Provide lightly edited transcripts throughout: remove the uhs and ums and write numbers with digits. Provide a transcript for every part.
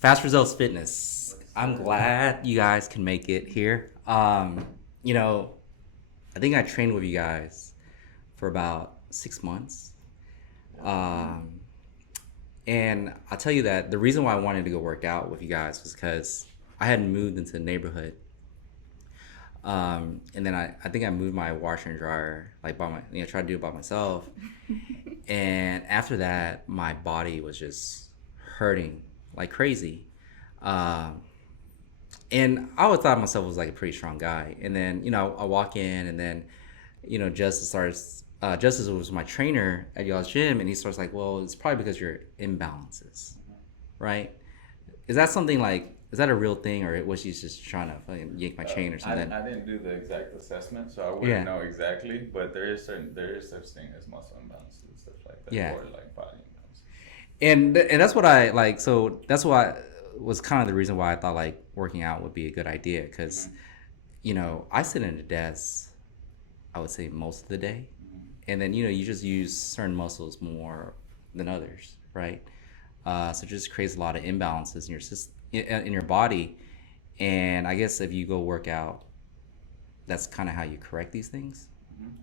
Fast Results Fitness. I'm glad you guys can make it here. You know, I think I trained with you guys for about 6 months. Um, and I'll tell you that the reason why I wanted to go work out with you guys was because I hadn't moved into the neighborhood. And then I think I moved my washer and dryer like by my, tried to do it by myself. And after that, my body was just hurting like crazy. Um, and I always thought myself was like a pretty strong guy. And then, I walk in and then, Justice was my trainer at y'all's gym, and he starts like, well, it's probably because your imbalances, right? Is that something like, is that a real thing, or was he just trying to fucking yank my chain or something? I didn't do the exact assessment, so I wouldn't know exactly. But there is such thing as muscle imbalance and stuff like that, or like body imbalance. And that's what I like. So that's why was kind of the reason why I thought like working out would be a good idea, because I sit in a desk, I would say most of the day, and then you just use certain muscles more than others, right? So it just creates a lot of imbalances in your system, in your body. And I guess if you go work out, that's kind of how you correct these things.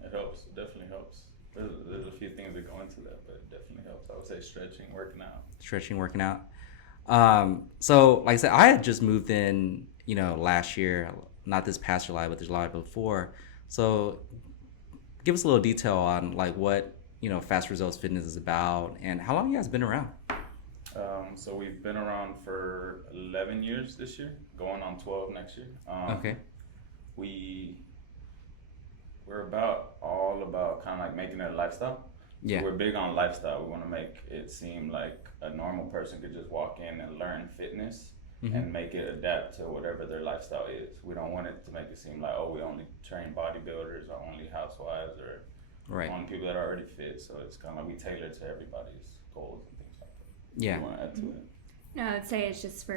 It helps. It definitely helps. There's a few things that go into that, but it definitely helps. I would say stretching, working out. So like I said, I had just moved in, last year, not this past July, but the July before. So give us a little detail on like what, Fast Results Fitness is about, and how long you guys been around? So we've been around for 11 years this year, going on 12 next year. Okay. We're all about kind of like making it a lifestyle. Yeah. So we're big on lifestyle. We want to make it seem like a normal person could just walk in and learn fitness and make it adapt to whatever their lifestyle is. We don't want it to make it seem like, oh, we only train bodybuilders or only housewives or only people that are already fit. So it's kind of like we tailor to everybody's goals and things like that. Yeah. You want to add to it? No, I'd say it's just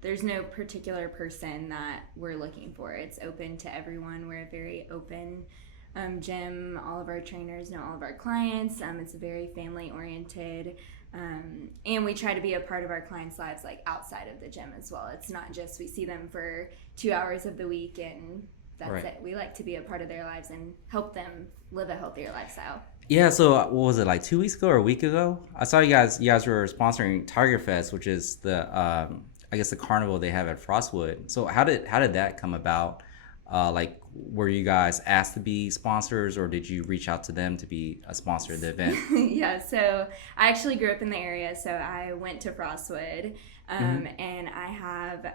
there's no particular person that we're looking for. It's open to everyone. We're a very open gym. All of our trainers know all of our clients. It's very family oriented. And we try to be a part of our clients' lives like outside of the gym as well. It's not just we see them for 2 hours of the week and that's it. We like to be a part of their lives and help them live a healthier lifestyle. Yeah, so what was it, like 2 weeks ago or a week ago? I saw you guys were sponsoring Tiger Fest, which is the I guess the carnival they have at Frostwood. So how did that come about? Like, were you guys asked to be sponsors, or did you reach out to them to be a sponsor of the event? Yeah, so I actually grew up in the area, so I went to Frostwood, and I have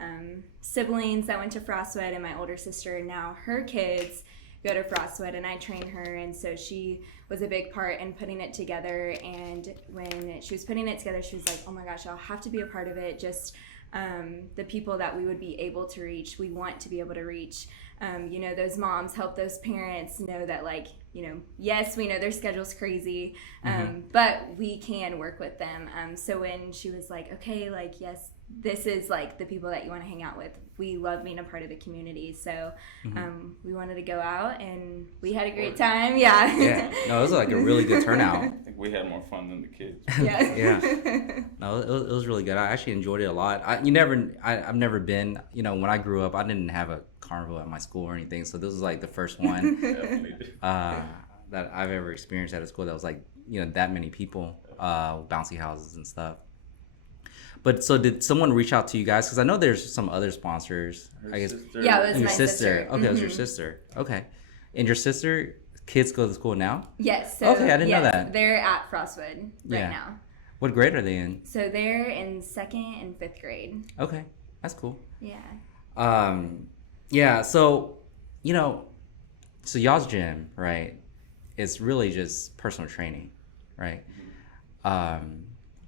siblings that went to Frostwood, and my older sister, now her kids go to Frostwood, and I train her, and so she was a big part in putting it together. And when she was putting it together, she was like, oh my gosh, I'll have to be a part of it. Just the people that we would be able to reach, we want to be able to reach. Those moms, help those parents know that, like, yes, we know their schedule's crazy, but we can work with them. So when she was like, okay, like, yes, this is like the people that you want to hang out with. We love being a part of the community. So we wanted to go out, and we had a great time. Yeah. Yeah. No, it was like a really good turnout. I think we had more fun than the kids. Yeah. Yeah. No, it was really good. I actually enjoyed it a lot. I've never been, when I grew up, I didn't have a carnival at my school or anything. So this was like the first one that I've ever experienced at a school that was like, that many people, bouncy houses and stuff. But so did someone reach out to you guys? Because I know there's some other sponsors. I guess. Yeah, it was your my sister. Okay, it was your sister. Okay. And your sister, kids go to school now? Yes. So, okay, I didn't know that. They're at Frostwood right now. What grade are they in? So they're in 2nd and 5th grade. Okay, that's cool. Yeah. Yeah, so, so y'all's gym, right, it's really just personal training, right?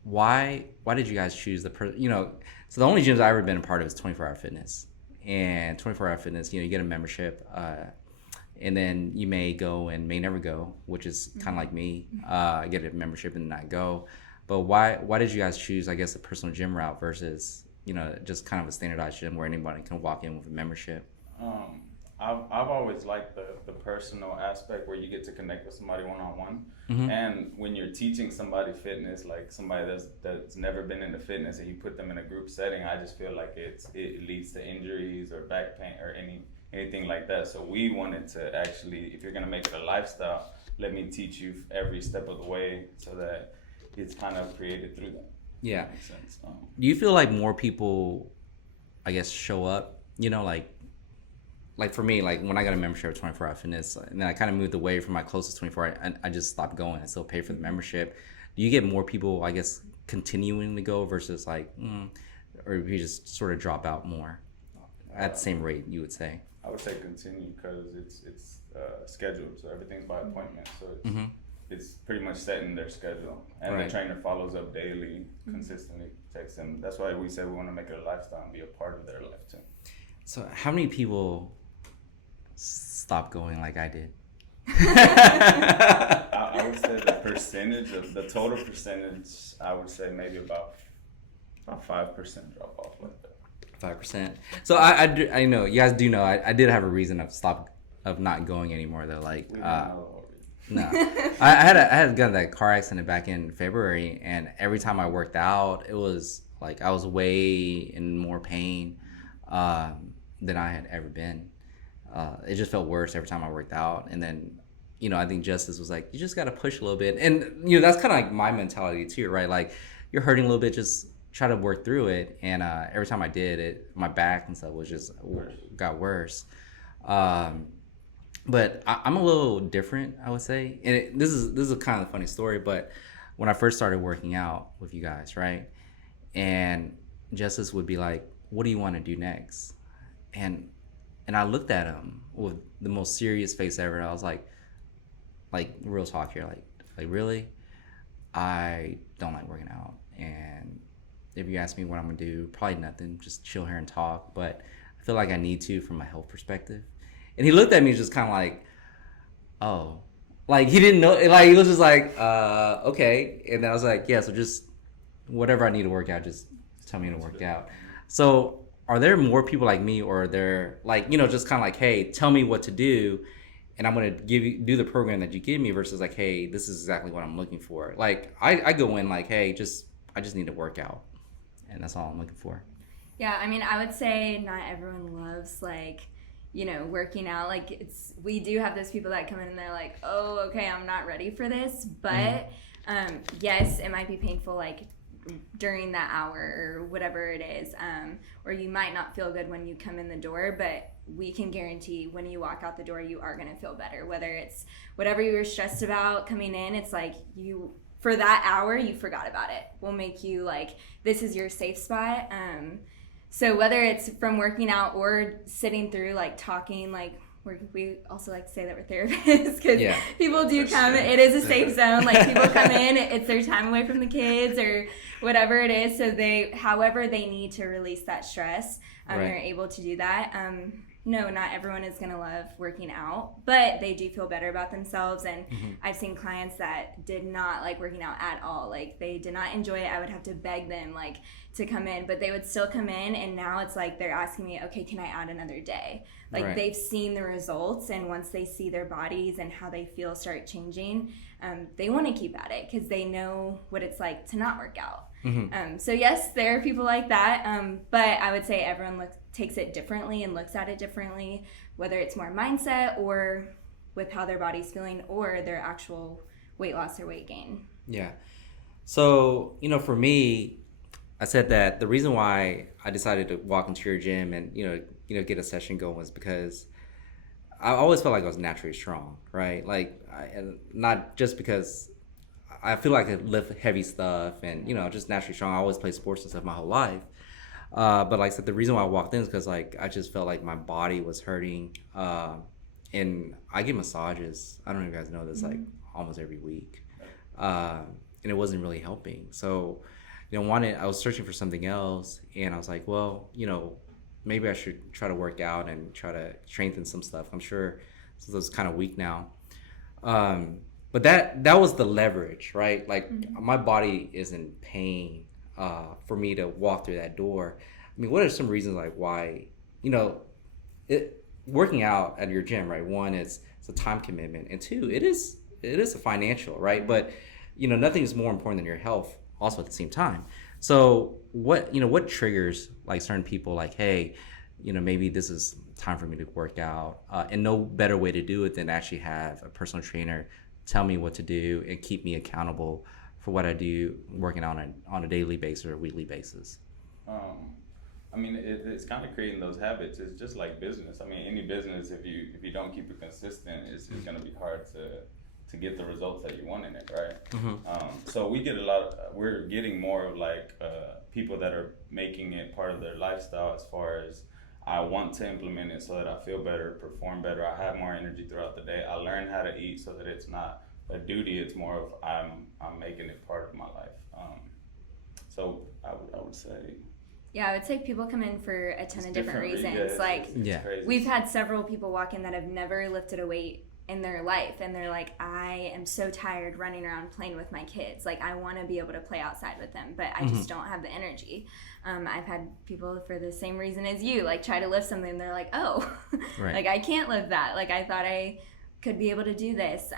Why did you guys choose so the only gyms I've ever been a part of is 24 Hour Fitness. And 24 Hour Fitness, you get a membership, and then you may go and may never go, which is kind of like me. I get a membership and not go. But why did you guys choose, I guess, a personal gym route versus, just kind of a standardized gym where anybody can walk in with a membership? I've always liked the personal aspect where you get to connect with somebody one-on-one. Mm-hmm. And when you're teaching somebody fitness, like somebody that's never been into fitness, and you put them in a group setting, I just feel like it leads to injuries or back pain or anything like that. So we wanted to actually, if you're gonna make it a lifestyle, let me teach you every step of the way so that it's kind of created through that. Yeah. That makes sense. Do you feel like more people, I guess, show up, you know, like for me, like when I got a membership at 24 Hour Fitness, and then I kind of moved away from my closest 24 hour, I just stopped going. I still pay for the membership. Do you get more people, I guess, continuing to go versus like, or you just sort of drop out more at the same rate, you would say? I would say continue because it's scheduled, so everything's by appointment. So it's pretty much set in their schedule, and the trainer follows up daily, consistently, texts them. That's why we say we want to make it a lifestyle and be a part of their life too. So how many people stop going like I did? I would say the total percentage, I would say maybe about 5% drop off like that. 5%. So I know you guys do know I did have a reason of not going anymore though. Like no, I had gotten that car accident back in February, and every time I worked out, it was like I was way in more pain than I had ever been. It just felt worse every time I worked out, and then I think Justice was like, you just got to push a little bit, and that's kind of like my mentality too, right? Like you're hurting a little bit, just try to work through it, and every time I did it, my back and stuff was just got worse. But I'm a little different, I would say, and this is a kind of funny story, but when I first started working out with you guys, right, and Justice would be like, what do you want to do next? And I looked at him with the most serious face ever. I was like real talk here, like really, I don't like working out, and if you ask me what I'm gonna do, probably nothing, just chill here and talk. But I feel like I need to from a health perspective. And he looked at me just kind of like, oh, like he didn't know, like he was just like, okay. And then I was like, yeah, so just whatever I need to work out, just tell me to work out. So are there more people like me, or are there like, just kind of like, hey, tell me what to do, and I'm gonna do the program that you give me, versus like, hey, this is exactly what I'm looking for. Like I go in like, hey, I just need to work out, and that's all I'm looking for. Yeah, I mean, I would say not everyone loves like, working out. Like we do have those people that come in and they're like, oh, okay, I'm not ready for this. But yes, it might be painful like during that hour or whatever it is, or you might not feel good when you come in the door, but we can guarantee when you walk out the door, you are going to feel better. Whether it's whatever you were stressed about coming in, it's like for that hour, you forgot about it. We'll make you like, this is your safe spot. So whether it's from working out or sitting through, like talking, like we also like to say that we're therapists, because people do come. It is a safe zone. Like people come in, it's their time away from the kids or whatever it is. So however they need to release that stress, they're able to do that. No, not everyone is going to love working out, but they do feel better about themselves. And I've seen clients that did not like working out at all. Like they did not enjoy it. I would have to beg them like to come in, but they would still come in. And now it's like they're asking me, okay, can I add another day? Like they've seen the results, and once they see their bodies and how they feel start changing, they want to keep at it because they know what it's like to not work out. So yes, there are people like that, but I would say everyone takes it differently and looks at it differently, whether it's more mindset or with how their body's feeling or their actual weight loss or weight gain. Yeah. So, for me, I said that the reason why I decided to walk into your gym and, get a session going was because I always felt like I was naturally strong, right? Like, not just because I feel like I lift heavy stuff and, just naturally strong. I always played sports and stuff my whole life. But like I said, the reason why I walked in is because like I just felt like my body was hurting. And I get massages, I don't know if you guys know this, like almost every week. And it wasn't really helping. So, I was searching for something else, and I was like, well, maybe I should try to work out and try to strengthen some stuff. I'm sure since I was kind of weak now. But that was the leverage, right? Like my body is in pain for me to walk through that door. I mean, what are some reasons like why, working out at your gym, right? One, it's a time commitment, and two, it is a financial, right? But nothing is more important than your health also at the same time. So what triggers like certain people like, hey, maybe this is time for me to work out, and no better way to do it than actually have a personal trainer tell me what to do and keep me accountable for what I do working out on a daily basis or a weekly basis. I mean, it's kind of creating those habits. It's just like business. I mean, any business, if you don't keep it consistent, it's going to be hard to get the results that you want in it, right? So we get we're getting more of like people that are making it part of their lifestyle, as far as I want to implement it so that I feel better, perform better, I have more energy throughout the day. I learn how to eat so that it's not a duty, it's more of I'm making it part of my life. So I would say. Yeah, I would say people come in for a ton of different reasons. It's crazy. We've had several people walk in that have never lifted a weight in their life, and they're like, I am so tired running around playing with my kids. Like, I want to be able to play outside with them, but I just don't have the energy. I've had people for the same reason as you, like, try to lift something, and they're like, oh, right. Like, I can't lift that. Like, I thought I could be able to do this.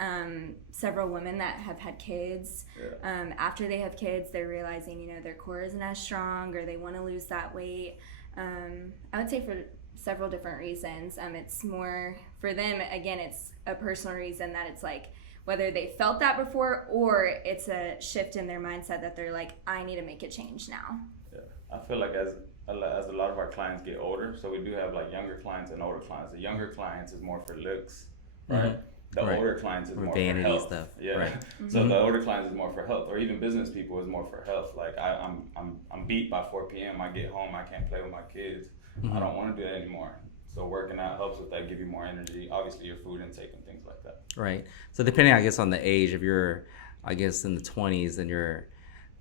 Several women that have had kids, after they have kids, they're realizing, their core isn't as strong, or they want to lose that weight. I would say for several different reasons. It's more for them, again, it's a personal reason that it's like whether they felt that before, or it's a shift in their mindset that they're like, I need to make a change now. Yeah, I feel like as a lot of our clients get older, so we do have like younger clients and older clients. The younger clients is more for looks, right? The older clients is more vanity for health stuff. Yeah. Right. So the older clients is more for health, or even business people is more for health. Like I'm beat by 4 p.m. I get home, I can't play with my kids. I don't want to do that anymore. So working out helps with that, give you more energy. Obviously your food intake and things like that. Right. So depending, I guess, on the age, if you're, I guess, in the 20s, then you're,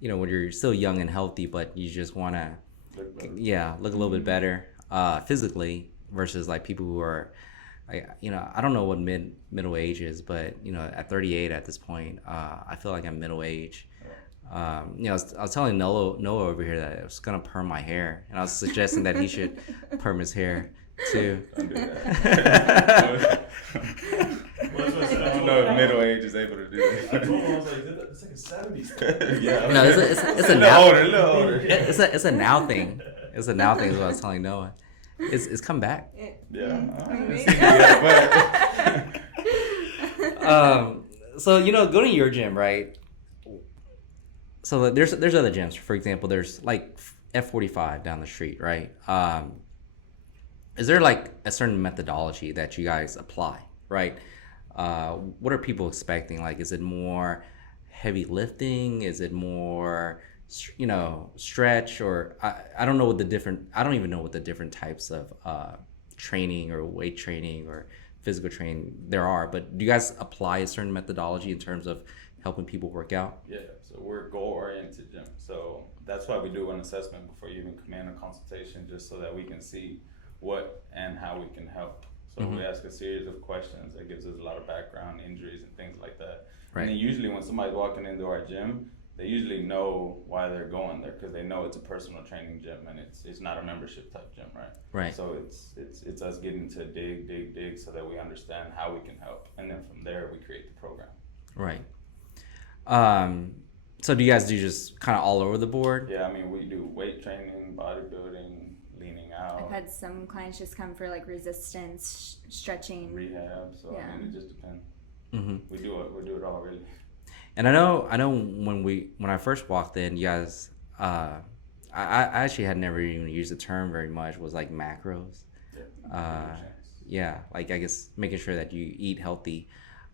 when you're still young and healthy, but you just want to, look a little bit better physically, versus like people who are, I don't know what middle age is, but at 38 at this point, I feel like I'm middle age. I was telling Noah over here that I was gonna perm my hair, and I was suggesting that he should perm his hair too. Don't do that. I don't know if middle age is able to do that. I told him, I was like, it's like a 70s thing. Yeah. No, it's a now. A little older. It's a now thing. It's a now thing. Is what I was telling Noah. It's come back. Yeah. So go to your gym, right? So there's other gyms. For example, there's like F45 down the street, right? Is there like a certain methodology that you guys apply, right? What are people expecting? Like, is it more heavy lifting? Is it more, stretch? Or I don't know what I don't even know what the different types of training or weight training or physical training there are. But do you guys apply a certain methodology in terms of helping people work out? Yeah, so we're a goal-oriented gym. So that's why we do an assessment before you even come in, a consultation, just so that we can see what and how we can help. So we ask a series of questions that gives us a lot of background, injuries, and things like that. Right. And then usually when somebody's walking into our gym, they usually know why they're going there, because they know it's a personal training gym and it's not a membership type gym, right? Right. So it's us getting to dig so that we understand how we can help, and then from there we create the program. Right. So do you guys do just kind of all over the board? Yeah, I mean, we do weight training, bodybuilding, leaning out. I've had some clients just come for like resistance, stretching, rehab. So yeah. I mean, it just depends. Mm-hmm. We do it all really. And I know when I first walked in, you guys, I actually had never even used the term very much. Was like macros. Yeah, like I guess making sure that you eat healthy.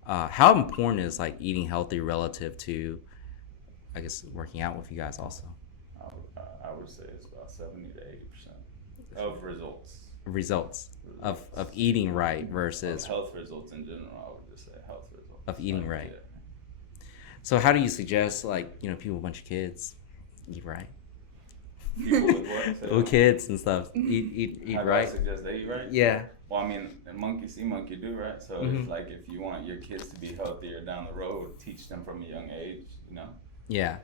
How important is like eating healthy relative to, I guess, working out with you guys also? I would say it's about 70 to 80% of results of eating right versus of health results in general. I would just say health results of eating right. Yeah. So how do you suggest, like, people with a bunch of kids eat right? People with what? With kids and stuff eat How do right? I suggest they eat right? Yeah. Well, I mean, monkey see, monkey do, right? So it's like, if you want your kids to be healthier down the road, teach them from a young age, Yeah.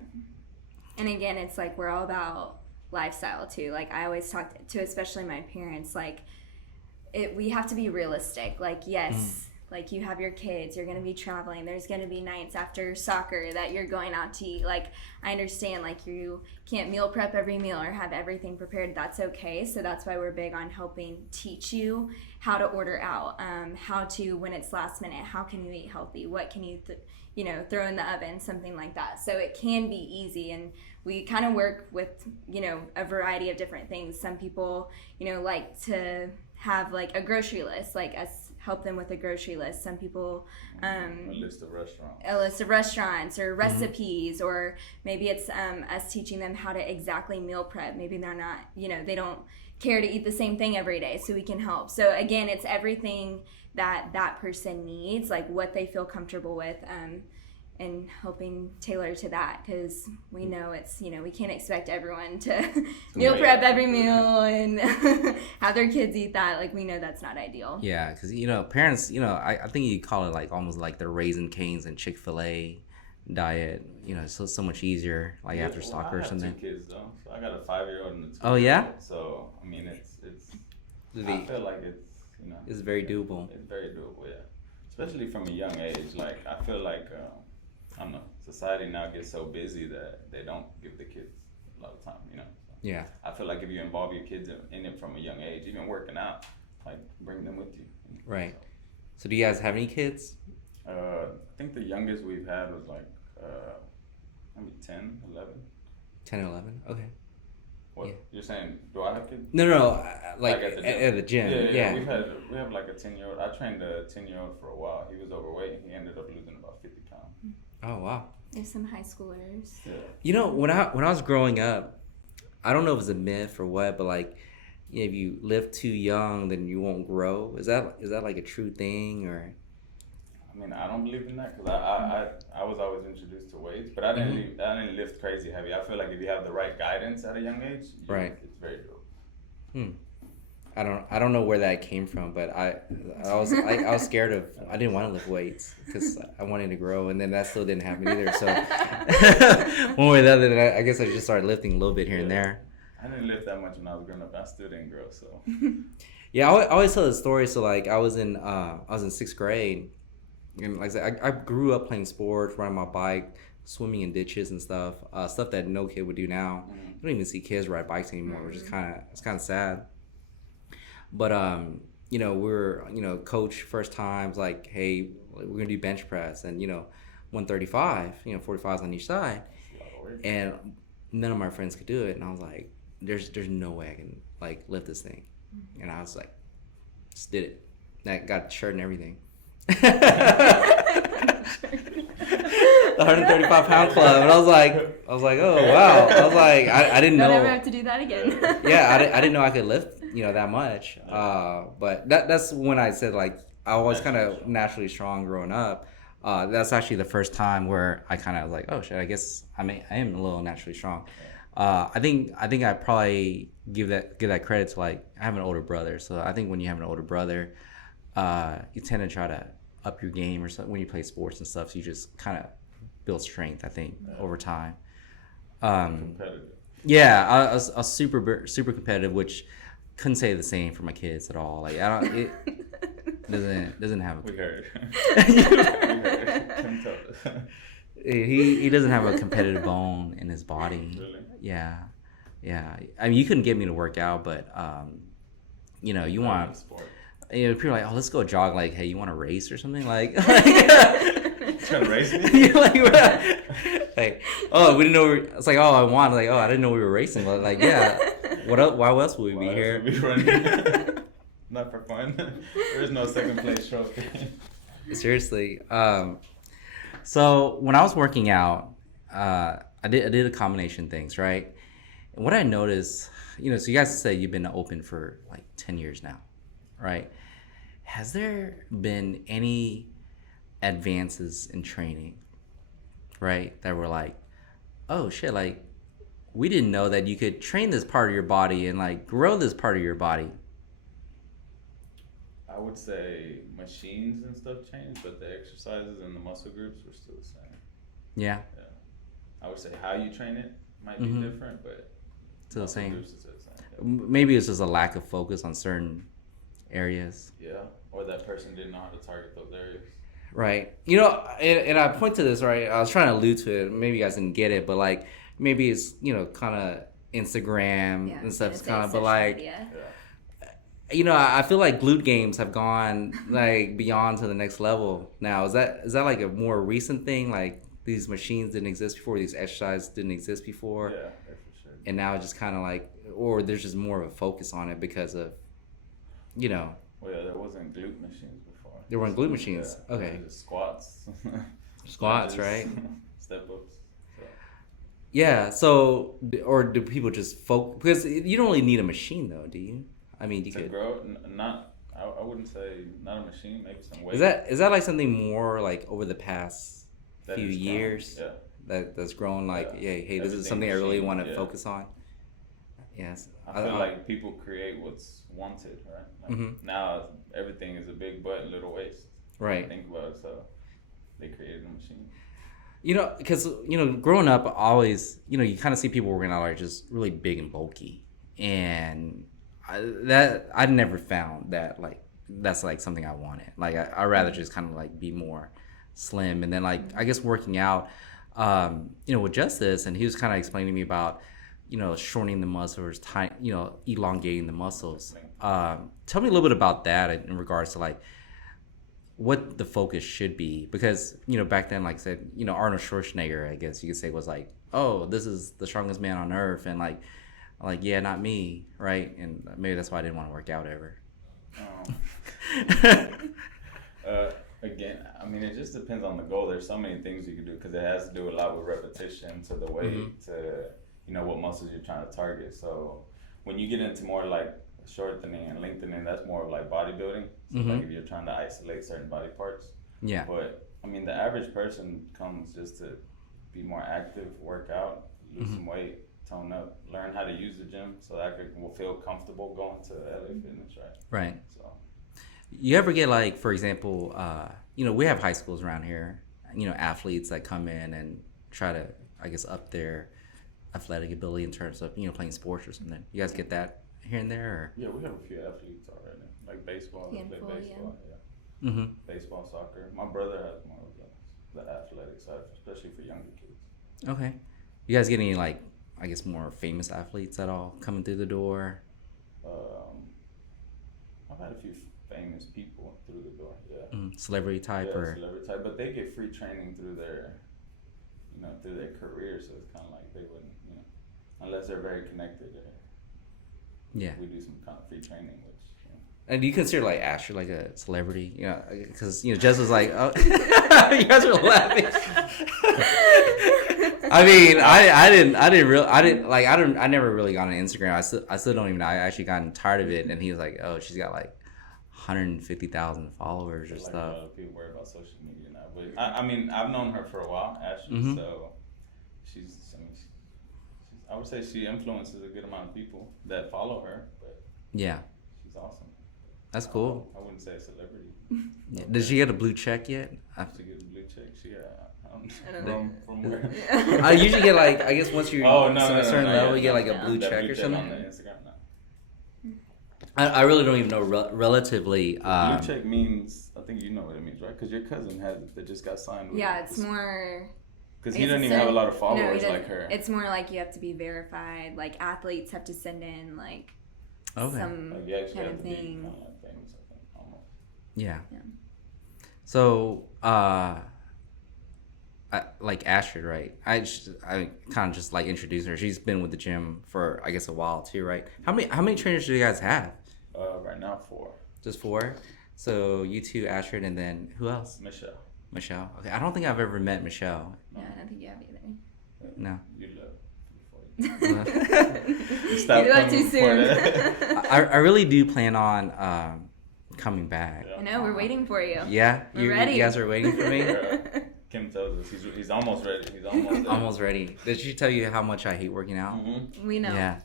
And again, it's like we're all about lifestyle too. Like I always talk to, especially my parents, like we have to be realistic. Like, yes, like you have your kids, you're going to be traveling. There's going to be nights after soccer that you're going out to eat. Like, I understand, like, you can't meal prep every meal or have everything prepared. That's okay. So that's why we're big on helping teach you how to order out, how to, when it's last minute, how can you eat healthy? What can you, throw in the oven, something like that. So it can be easy. And we kind of work with, a variety of different things. Some people, like to have like a grocery list, like us help them with a grocery list. Some people a list of restaurants or recipes, or maybe it's us teaching them how to exactly meal prep. Maybe they're not, they don't care to eat the same thing every day, so we can help. So again, it's everything that person needs, like what they feel comfortable with, and helping tailor to that, because we know it's, we can't expect everyone to meal prep every meal and have their kids eat that. Like, we know that's not ideal. Yeah, because parents, I think you call it like almost like the Raising Cane's and Chick-fil-A diet. So much easier, like after soccer or something. I have 2 kids though, so I got a 5-year-old and a 2-year-old. Oh yeah. So I mean, it's I feel like it's it's very doable. It's very doable, yeah. Especially from a young age. Like, I feel like I don't know, society now gets so busy that they don't give the kids a lot of time, So yeah. I feel like if you involve your kids in it from a young age, even working out, like, bring them with you. Right. So do you guys have any kids? I think the youngest we've had was like maybe 10, 11. 10 or 11? Okay. What? Yeah. You're saying, do I have kids? No, like at the gym. Yeah. We have like a 10-year-old. I trained a 10-year-old for a while. He was overweight. He ended up losing about 50 pounds. Oh wow. There's some high schoolers. Yeah. When I was growing up, I don't know if it's a myth or what, but like, if you live too young, then you won't grow. Is that like a true thing, or? I mean, I don't believe in that, because I was always introduced to weights, but I didn't lift crazy heavy. I feel like if you have the right guidance at a young age, right, it's very dope. I don't know where that came from, but I was scared of, I didn't want to lift weights because I wanted to grow, and then that still didn't happen either. So one way or the other, I guess I just started lifting a little bit here and there. I didn't lift that much when I was growing up. I still didn't grow, so. Yeah, I always tell the story. So like I was in 6th grade, and like I said, I grew up playing sports, riding my bike, swimming in ditches and stuff that no kid would do now. You don't even see kids ride bikes anymore, which is kind of sad. But we're coach first times, like, hey, we're gonna do bench press, and 135, 45s on each side, and none of my friends could do it, and I was like, there's no way I can like lift this thing, and I was like, just did it. I got a shirt and everything. The 135-pound club, and I was like, oh wow. I was like, I didn't know. Don't ever have to do that again. Yeah, I didn't know I could lift, that much. But that's when I said, like, I was kind of naturally strong growing up. That's actually the first time where I kind of was like, oh shit, I guess I am a little naturally strong. I think I probably give that credit to, like, I have an older brother, so I think when you have an older brother, you tend to try to up your game or something when you play sports and stuff. So you just kind of build strength, I think, over time. Competitive. Yeah, I was super competitive, which couldn't say the same for my kids at all. Like, I don't. It doesn't have a. We heard. He doesn't have a competitive bone in his body. Really? Yeah. I mean, you couldn't get me to work out, but you want. People are like, oh, let's go jog. Like, hey, you want to race or something? Like, trying to race me? like, oh, we didn't know. It's like, oh, I want. Like, oh, I didn't know we were racing. But like, yeah, what else? Why else would we be here? Not for fun. There is no second place trophy. Seriously. So when I was working out, I did a combination of things, right? And what I noticed, so you guys say you've been open for like 10 years now, right? Has there been any advances in training, right, that were like, oh shit, like, we didn't know that you could train this part of your body and like grow this part of your body? I would say machines and stuff changed, but the exercises and the muscle groups were still the same. Yeah. I would say how you train it might be different, but still the same. Groups is still the same. Maybe it's just a lack of focus on certain areas. Yeah, or that person didn't know how to target those areas. Right. You know, and I point to this, right? I was trying to allude to it. Maybe you guys didn't get it, but like maybe it's, you know, kind of Instagram and stuff. It's kind of, but like, Yeah. you know, I feel like glute games have gone like beyond to the next level now. Is that like a more recent thing? Like these machines didn't exist before, these exercises didn't exist before. Yeah, for sure. And now it's just kind of like, or there's just more of a focus on it because of, you know. Well, yeah, there wasn't glute machines before. There weren't glute machines. Yeah, okay. Just squats. Squats, right? Step ups. So. Yeah. So, or do people just focus? Because you don't really need a machine, though, do you? I mean, you to could grow. Not. I wouldn't say not a machine. Maybe some weight. Is that like something more like over the past that few years? Yeah. That's grown. Like, yeah. Hey, this is Everything something I really machine, want to focus on. Yes. I feel like people create what's wanted, right? Like now everything is a big butt and little waist. Right. Think about it. So they created a machine. You know, because, you know, growing up, always, you know, you kind of see people working out like just really big and bulky. And I never found that, like, that's like something I wanted. Like, I'd rather just kind of like be more slim. And then, like, I guess working out, you know, with Justice, and he was kind of explaining to me about, you know, shortening the muscles, you know, elongating the muscles. Tell me a little bit about that in regards to like what the focus should be, because, you know, back then, like I said, you know, Arnold Schwarzenegger, I guess you could say, was like, oh, this is the strongest man on earth, and like yeah, not me, right? And maybe that's why I didn't want to work out ever. Again, I mean, it just depends on the goal. There's so many things you can do because it has to do a lot with repetition, to the weight, to, you know, what muscles you're trying to target. So when you get into more like shortening and lengthening, that's more of like bodybuilding. So like if you're trying to isolate certain body parts. Yeah. But I mean, the average person comes just to be more active, work out, lose some weight, tone up, learn how to use the gym so that I will feel comfortable going to LA Fitness, right? Right. So. You ever get like, for example, you know, we have high schools around here, you know, athletes that come in and try to, I guess, up their athletic ability in terms of, you know, playing sports or something. You guys get that here and there? Or? Yeah, we have a few athletes already. Like baseball, they play baseball, yeah. Baseball, soccer. My brother has more of the athletic side, especially for younger kids. Okay. You guys get any, like, I guess, more famous athletes at all coming through the door? I've had a few famous people through the door, celebrity type, or celebrity type, but they get free training through their, you know, through their career. So it's kind of like they wouldn't, you know, unless they're very connected. We do some kind of free training, which. And do you consider like Asher like a celebrity? You know, because, you know, Jess was like, oh, you guys were laughing. I mean, I never really got on Instagram. I still don't even know. I actually gotten tired of it, and he was like, oh, she's got like 150,000 followers or stuff. A lot of people worry about social media now, but I mean, I've known her for a while, Ashley. So I would say she influences a good amount of people that follow her. But she's awesome. That's cool. I wouldn't say a celebrity. Yeah. Did she get a blue check yet? Did she get a blue check? I don't know. From where? I usually get like, I guess once you're a certain level, you get like a blue check or something. On the Instagram, no. I really don't even know relatively. Blue check means, I think you know what it means, right? Because your cousin has it that just got signed with. Yeah, it's more. Because he doesn't even have a lot of followers like her. It's more like you have to be verified. Like athletes have to send in like some like you actually kind have of to be thing. kind of like famous, I think, almost. Yeah. So, like Astrid, right? I kind of just like introduced her. She's been with the gym for, I guess, a while too, right? How many trainers do you guys have? Right now 4. Just 4. So you two, Astrid, and then who else? Michelle. Okay, I don't think I've ever met Michelle. No, I don't think you have either. No. You left before. You left too soon. I really do plan on coming back. I know, we're waiting for you. Yeah, we're ready. You guys are waiting for me. Kim tells us he's almost ready. He's almost ready. Did she tell you how much I hate working out? Mm-hmm. We know. Yeah.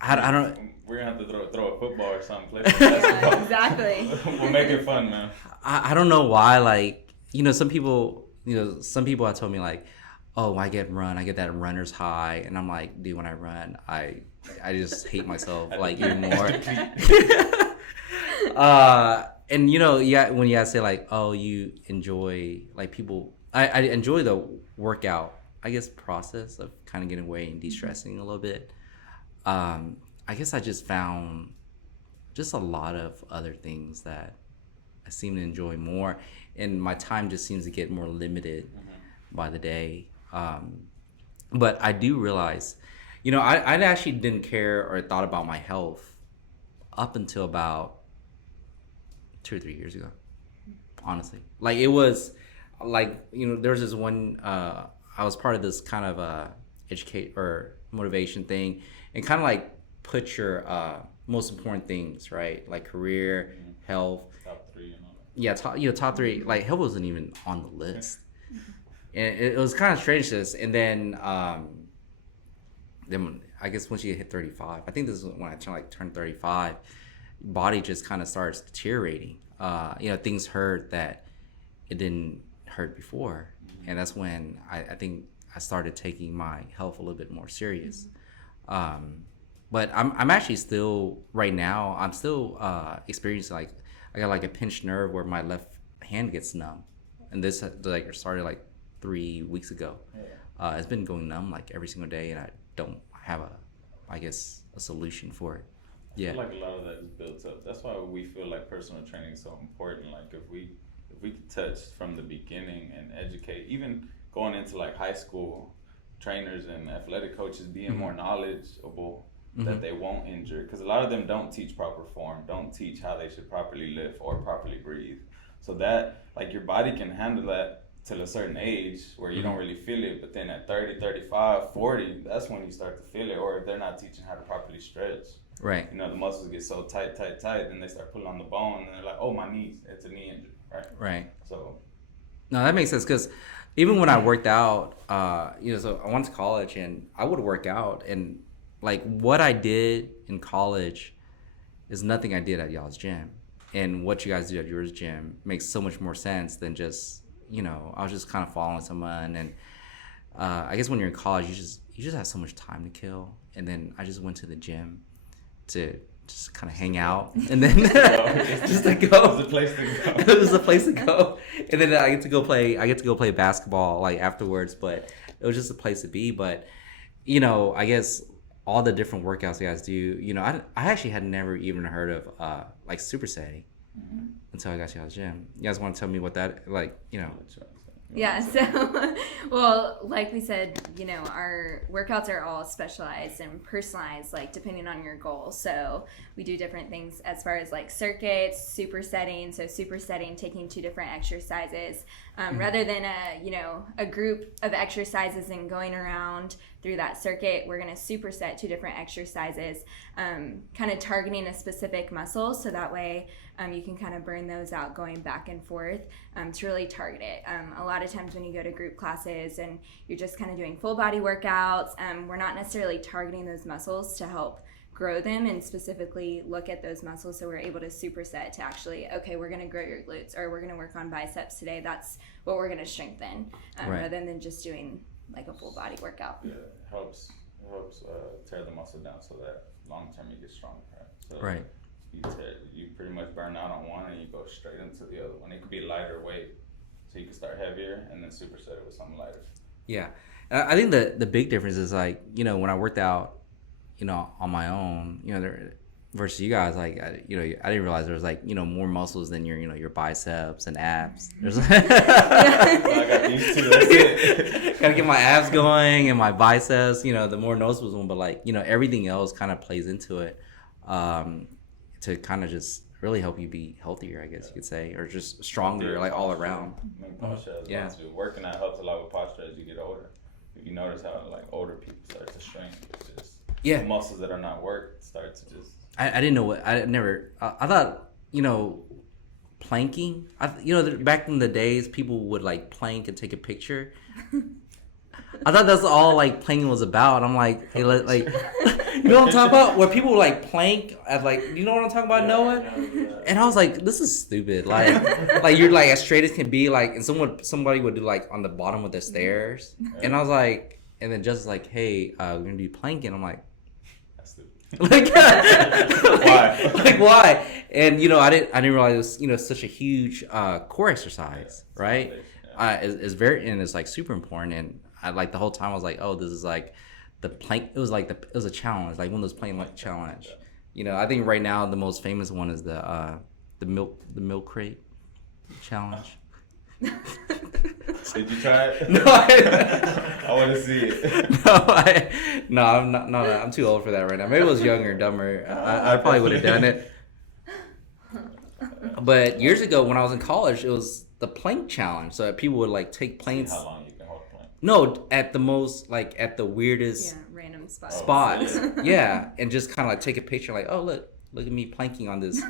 I don't. We're gonna have to throw a football or something. Yeah, exactly. We'll make it fun, man. I don't know why. Like, some people have told me like, oh, I get that runner's high, and I'm like, dude, when I run, I just hate myself like even more. And yeah, when you guys say like, oh, you enjoy like people, I enjoy the workout, I guess, process of kind of getting away and de-stressing a little bit. I guess I just found just a lot of other things that I seem to enjoy more, and my time just seems to get more limited by the day. But I do realize, I actually didn't care or thought about my health up until about 2 or 3 years ago, honestly. Like, it was like, there's this one, I was part of this kind of educate or motivation thing, and kind of like put your most important things, right? Like career, health. Top 3 and all that. Yeah, top 3. Like, health wasn't even on the list. And it was kind of strange this. And then I guess once you hit 35, I think this is when I turned 35, body just kind of starts deteriorating. Things hurt that it didn't hurt before. And that's when I think I started taking my health a little bit more serious. But I'm actually still, right now, I'm still experiencing, like, I got like a pinched nerve where my left hand gets numb. And this like started like 3 weeks ago. It's been going numb like every single day, and I don't have a solution for it. Yeah. I feel like a lot of that is built up. That's why we feel like personal training is so important. Like, if we could touch from the beginning and educate, even going into like high school, trainers and athletic coaches being more knowledgeable that they won't injure, because a lot of them don't teach proper form, don't teach how they should properly lift or properly breathe. So that, like, your body can handle that till a certain age where you don't really feel it, but then at 30, 35, 40, that's when you start to feel it. Or if they're not teaching how to properly stretch, right? The muscles get so tight, and they start pulling on the bone, and they're like, oh, my knees, it's a knee injury, right? So no, that makes sense, because even when I worked out, so I went to college and I would work out, and like what I did in college is nothing I did at y'all's gym, and what you guys do at yours gym makes so much more sense than just, I was just kind of following someone. And I guess when you're in college, you just have so much time to kill, and then I just went to the gym to just kind of hang out, and then just to go. It was a place to go. It was a place to go, and then I get to go play basketball like afterwards. But it was just a place to be. But I guess all the different workouts you guys do, I actually had never even heard of like supersetting until I got to y'all's gym. You guys want to tell me what that Yeah, so, well, like we said, our workouts are all specialized and personalized, like, depending on your goal. So we do different things as far as, like, circuits, supersetting. So supersetting, taking 2 different exercises, rather than a group of exercises and going around through that circuit. We're going to superset 2 different exercises, kind of targeting a specific muscle, so that way you can kind of burn those out going back and forth to really target it. A lot of times when you go to group classes and you're just kind of doing full body workouts, we're not necessarily targeting those muscles to help grow them and specifically look at those muscles, so we're able to superset to actually, okay, we're going to grow your glutes, or we're going to work on biceps today. That's what we're going to strengthen, rather than just doing like a full body workout. Yeah, it helps tear the muscle down so that long term you get stronger, right? So right. You pretty much burn out on one and you go straight into the other one. It could be lighter weight, so you can start heavier and then superset it with something lighter. Yeah, I think the big difference is, like, when I worked out, on my own, versus you guys, like, I didn't realize there was, like, more muscles than your biceps and abs. There's I got these 2. That's it. Gotta get my abs going and my biceps. The more noticeable one, but like, everything else kind of plays into it, to kind of just really help you be healthier, I guess you could say, or just stronger, like all around. Posture as well too. Working out helps a lot with posture as you get older. If you notice how, like, older people start to shrink, it's just the muscles that are not worked start to just. I didn't know what I thought, planking. Back in the days, people would like plank and take a picture. I thought that's all like planking was about. I'm like, hey, You know what I'm talking about? Where people would like plank at like, you know what I'm talking about, Noah? And I was like, this is stupid. Like you're like as straight as can be, like, and somebody would do like on the bottom of the stairs, and I was like, and then just like, hey, we're gonna do planking. I'm like, That's stupid. why? Like why? And I didn't realize it was such a huge core exercise, right? It's very, and it's like super important. And I like the whole time I was like, oh, this is like the plank. It was a challenge, like one of those plank like challenge. I think right now the most famous one is the milk crate challenge. Did you try it? No, I want to see it. No, I'm not. I'm too old for that right now. Maybe I was younger, dumber. I probably would have done it. But years ago, when I was in college, it was the plank challenge. So people would like take planks. See how long you can hold a plank? No, at the most, like at the weirdest random spots. Yeah, and just kind of like take a picture, like, oh look at me planking on this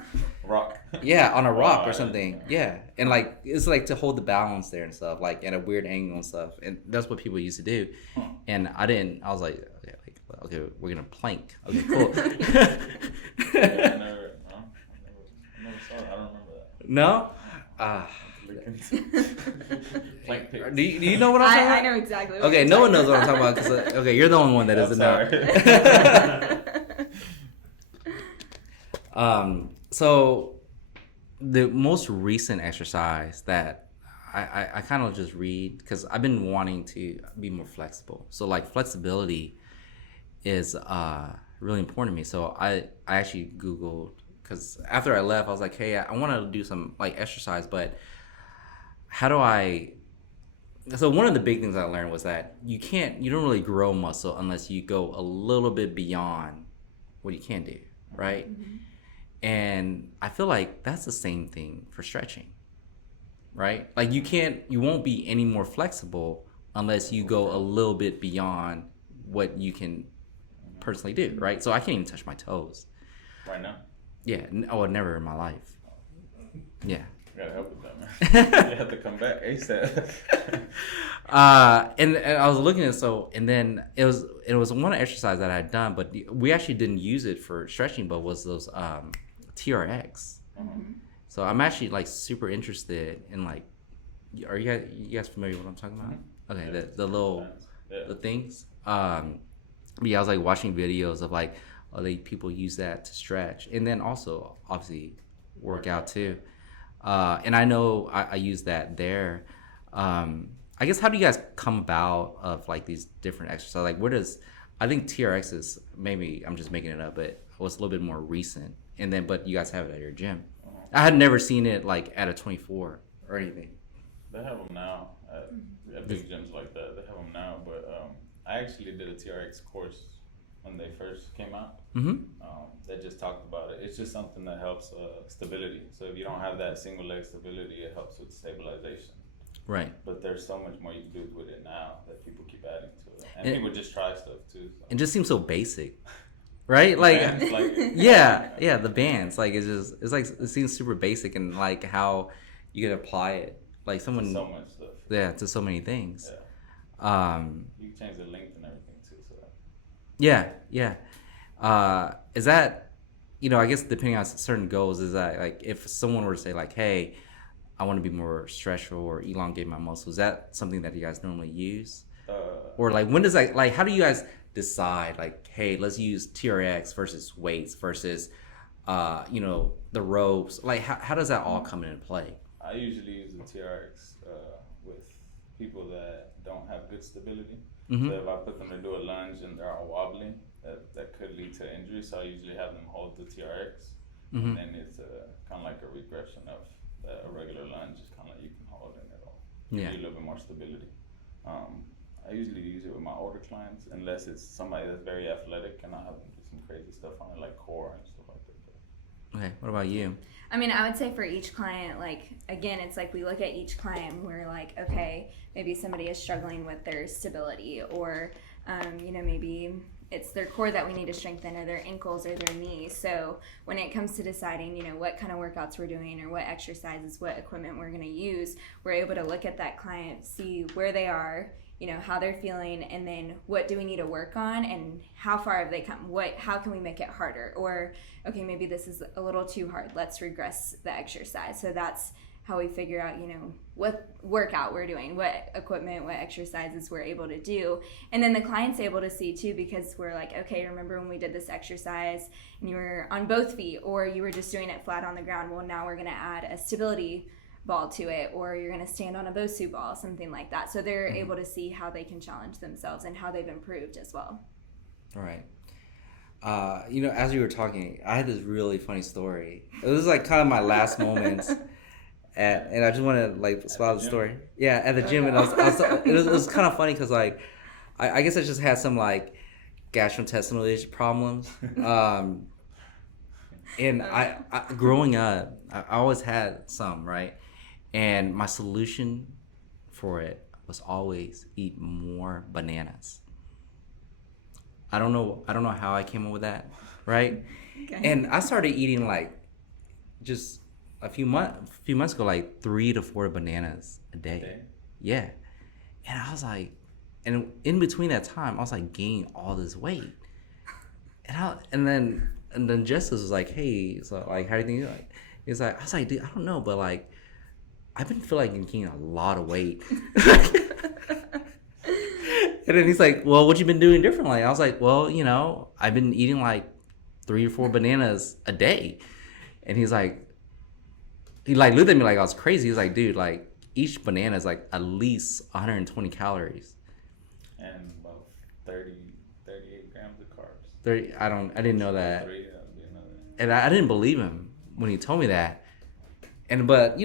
rock. Yeah, on a rock or something. Yeah, and like it's like to hold the balance there and stuff, like at a weird angle and stuff. And that's what people used to do. And I was like, okay, we're gonna plank. Okay, cool. I never saw it. I don't remember that. No. Plank pics. Do you know what I'm talking about? I know exactly what Okay, you're no one talking knows what I'm talking about. Okay, you're the only one that doesn't know. So the most recent exercise that I kind of just read, because I've been wanting to be more flexible. So like flexibility is really important to me. So I actually Googled, because after I left, I was like, hey, I want to do some like exercise, but how do I? So one of the big things I learned was that you don't really grow muscle unless you go a little bit beyond what you can do, right? Mm-hmm. And I feel like that's the same thing for stretching, right? Like you won't be any more flexible unless you go a little bit beyond what you can personally do, right? So I can't even touch my toes. Right now? Yeah, never in my life. Yeah. You gotta help with that, man. You have to come back ASAP. And I was looking at and then it was one exercise that I had done, but we actually didn't use it for stretching, but was those TRX. Mm-hmm. So I'm actually like super interested in like, are you guys familiar with what I'm talking about? Mm-hmm. Okay, yeah. the little the things. But yeah, I was like watching videos of like people use that to stretch, and then also obviously work out too. And I know I use that there. I guess how do you guys come about of like these different exercises? Like I think TRX is, maybe I'm just making it up, but it was a little bit more recent. And then, but you guys have it at your gym. I had never seen it like at a 24 or anything. They have them now at big gyms like that. They have them now, but I actually did a TRX course when they first came out. Mm-hmm. They just talked about it. It's just something that helps stability. So if you don't have that single leg stability, it helps with stabilization. Right. But there's so much more you can do with it now that people keep adding to it. And people just try stuff too. So. It just seems so basic. Right? Like, yeah, the bands. Like it seems super basic, and like how you can apply it. Like someone, so much stuff. Yeah, to so many things. Yeah. You can change the length and everything too. So. Yeah. Is that, I guess depending on certain goals, is that like if someone were to say like, hey, I want to be more stretchful or elongate my muscles, is that something that you guys normally use? Or like when does that, like how do you guys decide like, hey, let's use TRX versus weights versus the ropes? Like how does that all come into play? I usually use the TRX with people that don't have good stability. Mm-hmm. So if I put them to do a lunge and they're all wobbly, that could lead to injury. So I usually have them hold the TRX, mm-hmm. and then it's kind of like a regression of a regular lunge. It's kind of like you can hold it at all. Yeah. Give you a little bit more stability. I usually use it with my older clients, unless it's somebody that's very athletic, and I have them do some crazy stuff on it, like core and stuff like that. Okay, what about you? I mean, I would say for each client, like, again, it's like we look at each client and we're like, okay, maybe somebody is struggling with their stability, or, maybe it's their core that we need to strengthen, or their ankles or their knees. So when it comes to deciding, what kind of workouts we're doing or what exercises, what equipment we're going to use, we're able to look at that client, see where they are, how they're feeling, and then what do we need to work on, and how far have they come? How can we make it harder? Or, okay, maybe this is a little too hard. Let's regress the exercise. So that's how we figure out, what workout we're doing, what equipment, what exercises we're able to do. And then the client's able to see too, because we're like, okay, remember when we did this exercise and you were on both feet, or you were just doing it flat on the ground? Well, now we're going to add a stability ball to it, or you're going to stand on a Bosu ball, something like that. So they're able to see how they can challenge themselves and how they've improved as well. All right. As you were talking, I had this really funny story. It was like kind of my last moments. And I just want to like spell the story. Yeah, at the gym, and it was kind of funny because like I guess I just had some like gastrointestinal problems. And I growing up, I always had some, right? And my solution for it was always eat more bananas. I don't know how I came up with that, right? Okay. And I started eating like just a few months ago, like 3 to 4 bananas a day. Yeah. And I was like, and in between that time, I was like gaining all this weight. And then Justice was like, hey, so like, how do you think? He's like, I was like, dude, I don't know, but like, I've been feeling like gaining a lot of weight. And then he's like, well, what you been doing differently? I was like, well, I've been eating like 3 or 4 bananas a day. And he like looked at me like I was crazy. He's like, dude, like each banana is like at least 120 calories. And about 38 grams of carbs. 30, I didn't know that. And I didn't believe him when he told me that. But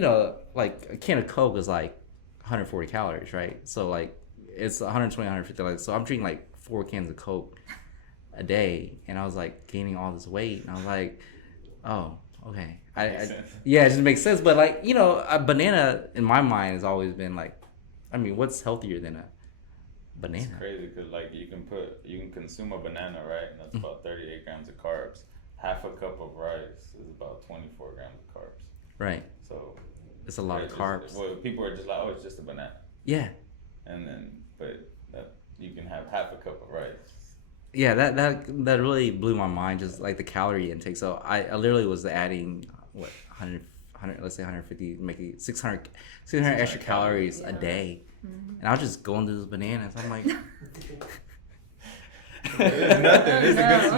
like a can of Coke is like 140 calories, right? So like it's 120, 150. Like, so I'm drinking like 4 cans of Coke a day, and I was like gaining all this weight, and I was like, oh, okay. Yeah, it just makes sense. But like, a banana in my mind has always been like, I mean, what's healthier than a banana? It's crazy because like you can consume a banana, right? And that's about 38 grams of carbs. Half a cup of rice is about 24 grams of carbs. Right. So it's a lot of carbs. Well, people are just like, oh, it's just a banana. Yeah. And then, but you can have half a cup of rice. Yeah, that really blew my mind, just like the calorie intake. So I literally was adding 100, let's say 150, making 600 extra calories a day. Mm-hmm. And I was just going through those bananas. I'm like, it's nothing. It's a good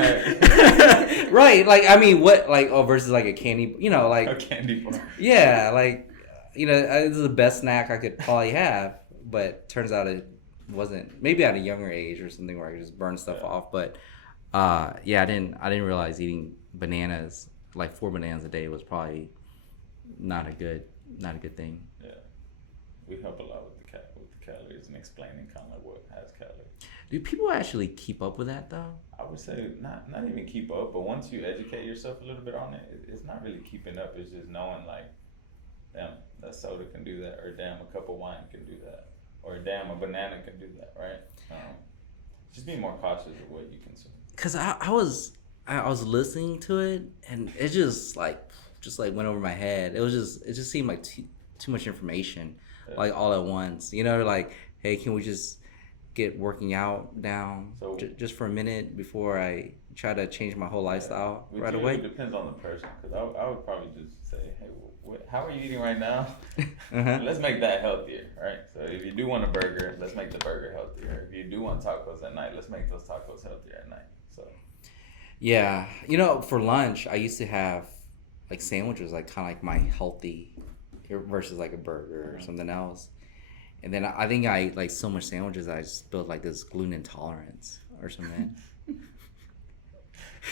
snack. Right. Like, I mean, what, like, versus like a candy, like a candy bar. Yeah. Like, this is the best snack I could probably have, but turns out it wasn't. Maybe at a younger age or something where I could just burn stuff off. But I didn't realize eating bananas, like 4 bananas a day, was probably not a good thing. Yeah, we help a lot with the calories and explaining kind of like what has calories. Do people actually keep up with that though? I would say not even keep up, but once you educate yourself a little bit on it, it's not really keeping up. It's just knowing like, damn, that soda can do that, or damn, a cup of wine can do that, or damn, a banana can do that, right? Just be more cautious of what you consume. Cause I was listening to it, and it just like went over my head. It just seemed like too much information, like all at once. Like, hey, can we just get working out down just for a minute before I try to change my whole lifestyle right away? It depends on the person, because I would probably just say, hey, how are you eating right now? Let's make that healthier, right? So if you do want a burger, let's make the burger healthier. If you do want tacos at night, let's make those tacos healthier at night. So yeah, for lunch I used to have like sandwiches, like kind of like my healthy versus like a burger or something else. And then I think I like so much sandwiches that I just built like this gluten intolerance or something.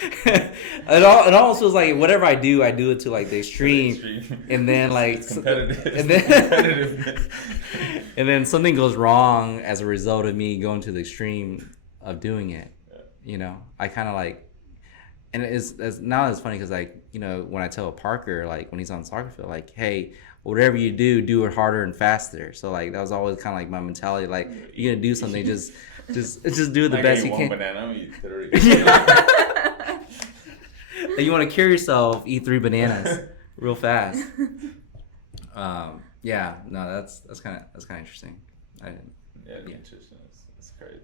It almost feels like whatever I do it to like the extreme. And then like it's competitive. And then something goes wrong as a result of me going to the extreme of doing it. I kind of like, and it's now it's funny because like when I tell Parker, like when he's on the soccer field, like, hey, whatever you do it harder and faster. So like that was always kind of like my mentality. Like, you're gonna do something, just do it the best you can. Banana, I'm eat 3. Like, you want to cure yourself, eat 3 bananas real fast. Yeah, no, that's kind of interesting. Interesting. crazy.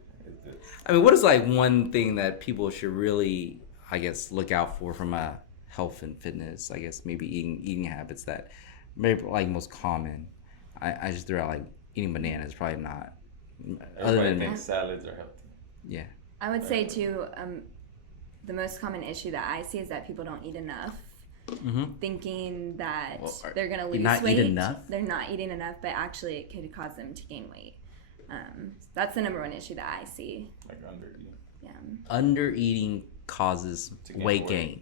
I mean, what is like one thing that people should really, I guess, look out for from a health and fitness? I guess maybe eating habits that maybe like most common. I just threw out like eating bananas. Probably not. Everybody thinks salads are healthy. Yeah. I would say too, the most common issue that I see is that people don't eat enough. Thinking that they're gonna lose weight. They're not eating enough, but actually it could cause them to gain weight. That's the number one issue that I see. Like undereating. Yeah. Undereating causes weight gain.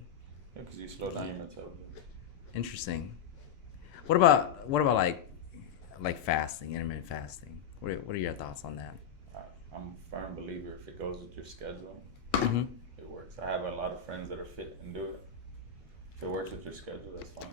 Yeah, because you slow down your metabolism. Interesting. What about like fasting, intermittent fasting? What are your thoughts on that? I'm a firm believer if it goes with your schedule, Mm-hmm. it works. I have a lot of friends that are fit and do it. If it works with your schedule, that's fine.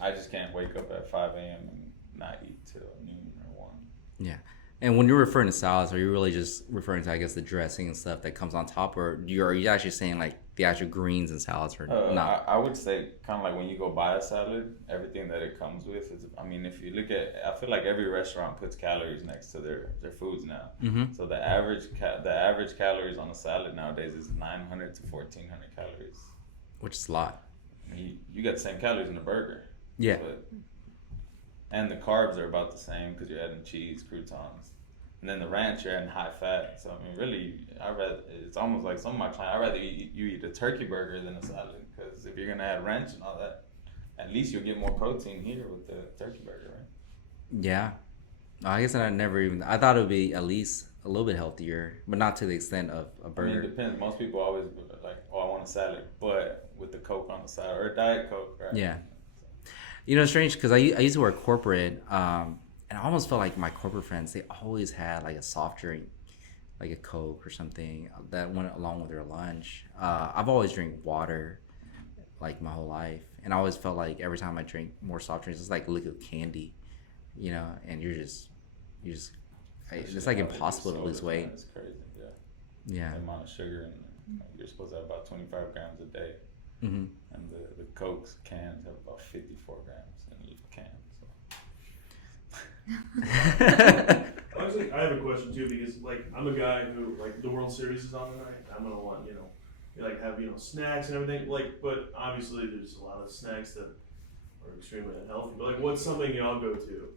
I just can't wake up at 5 a.m. and not eat till noon or 1. Yeah. And when you're referring to salads, are you really just referring to, I guess, the dressing and stuff that comes on top, or are you actually saying like the actual greens and salads are not? I would say kind of like when you go buy a salad, everything that it comes with is. I mean, if you look at, I feel like every restaurant puts calories next to their foods now. Mm-hmm. So the average calories on a salad nowadays is 900 to 1,400 calories. Which is a lot. You got the same calories in a burger. Yeah. And the carbs are about the same because you're adding cheese, croutons. And then the ranch, you're adding high fat. So, I mean, really, it's almost like some of my clients, I'd rather you eat a turkey burger than a salad. Because if you're going to add ranch and all that, at least you'll get more protein here with the turkey burger, right? Yeah. I guess I thought it would be at least a little bit healthier, but not to the extent of a burger. I mean, it depends. Most people always like, oh, I want a salad, but with the Coke on the side, or a Diet Coke, right? Yeah. You know, it's strange because I used to work corporate, and I almost felt like my corporate friends, they always had like a soft drink, like a Coke or something that went along with their lunch. I've always drank water like my whole life, and I always felt like every time I drink more soft drinks, it's like liquid candy, you know, and it's like impossible to lose weight. It's crazy, yeah. Yeah. The amount of sugar, and you're supposed to have about 25 grams a day. Mm-hmm. And the Coke's cans have about 54 grams in each can. So. Honestly, I have a question too because like I'm a guy who like the World Series is on tonight. I'm gonna want like have snacks and everything but obviously there's a lot of snacks that are extremely unhealthy. But like what's something y'all go to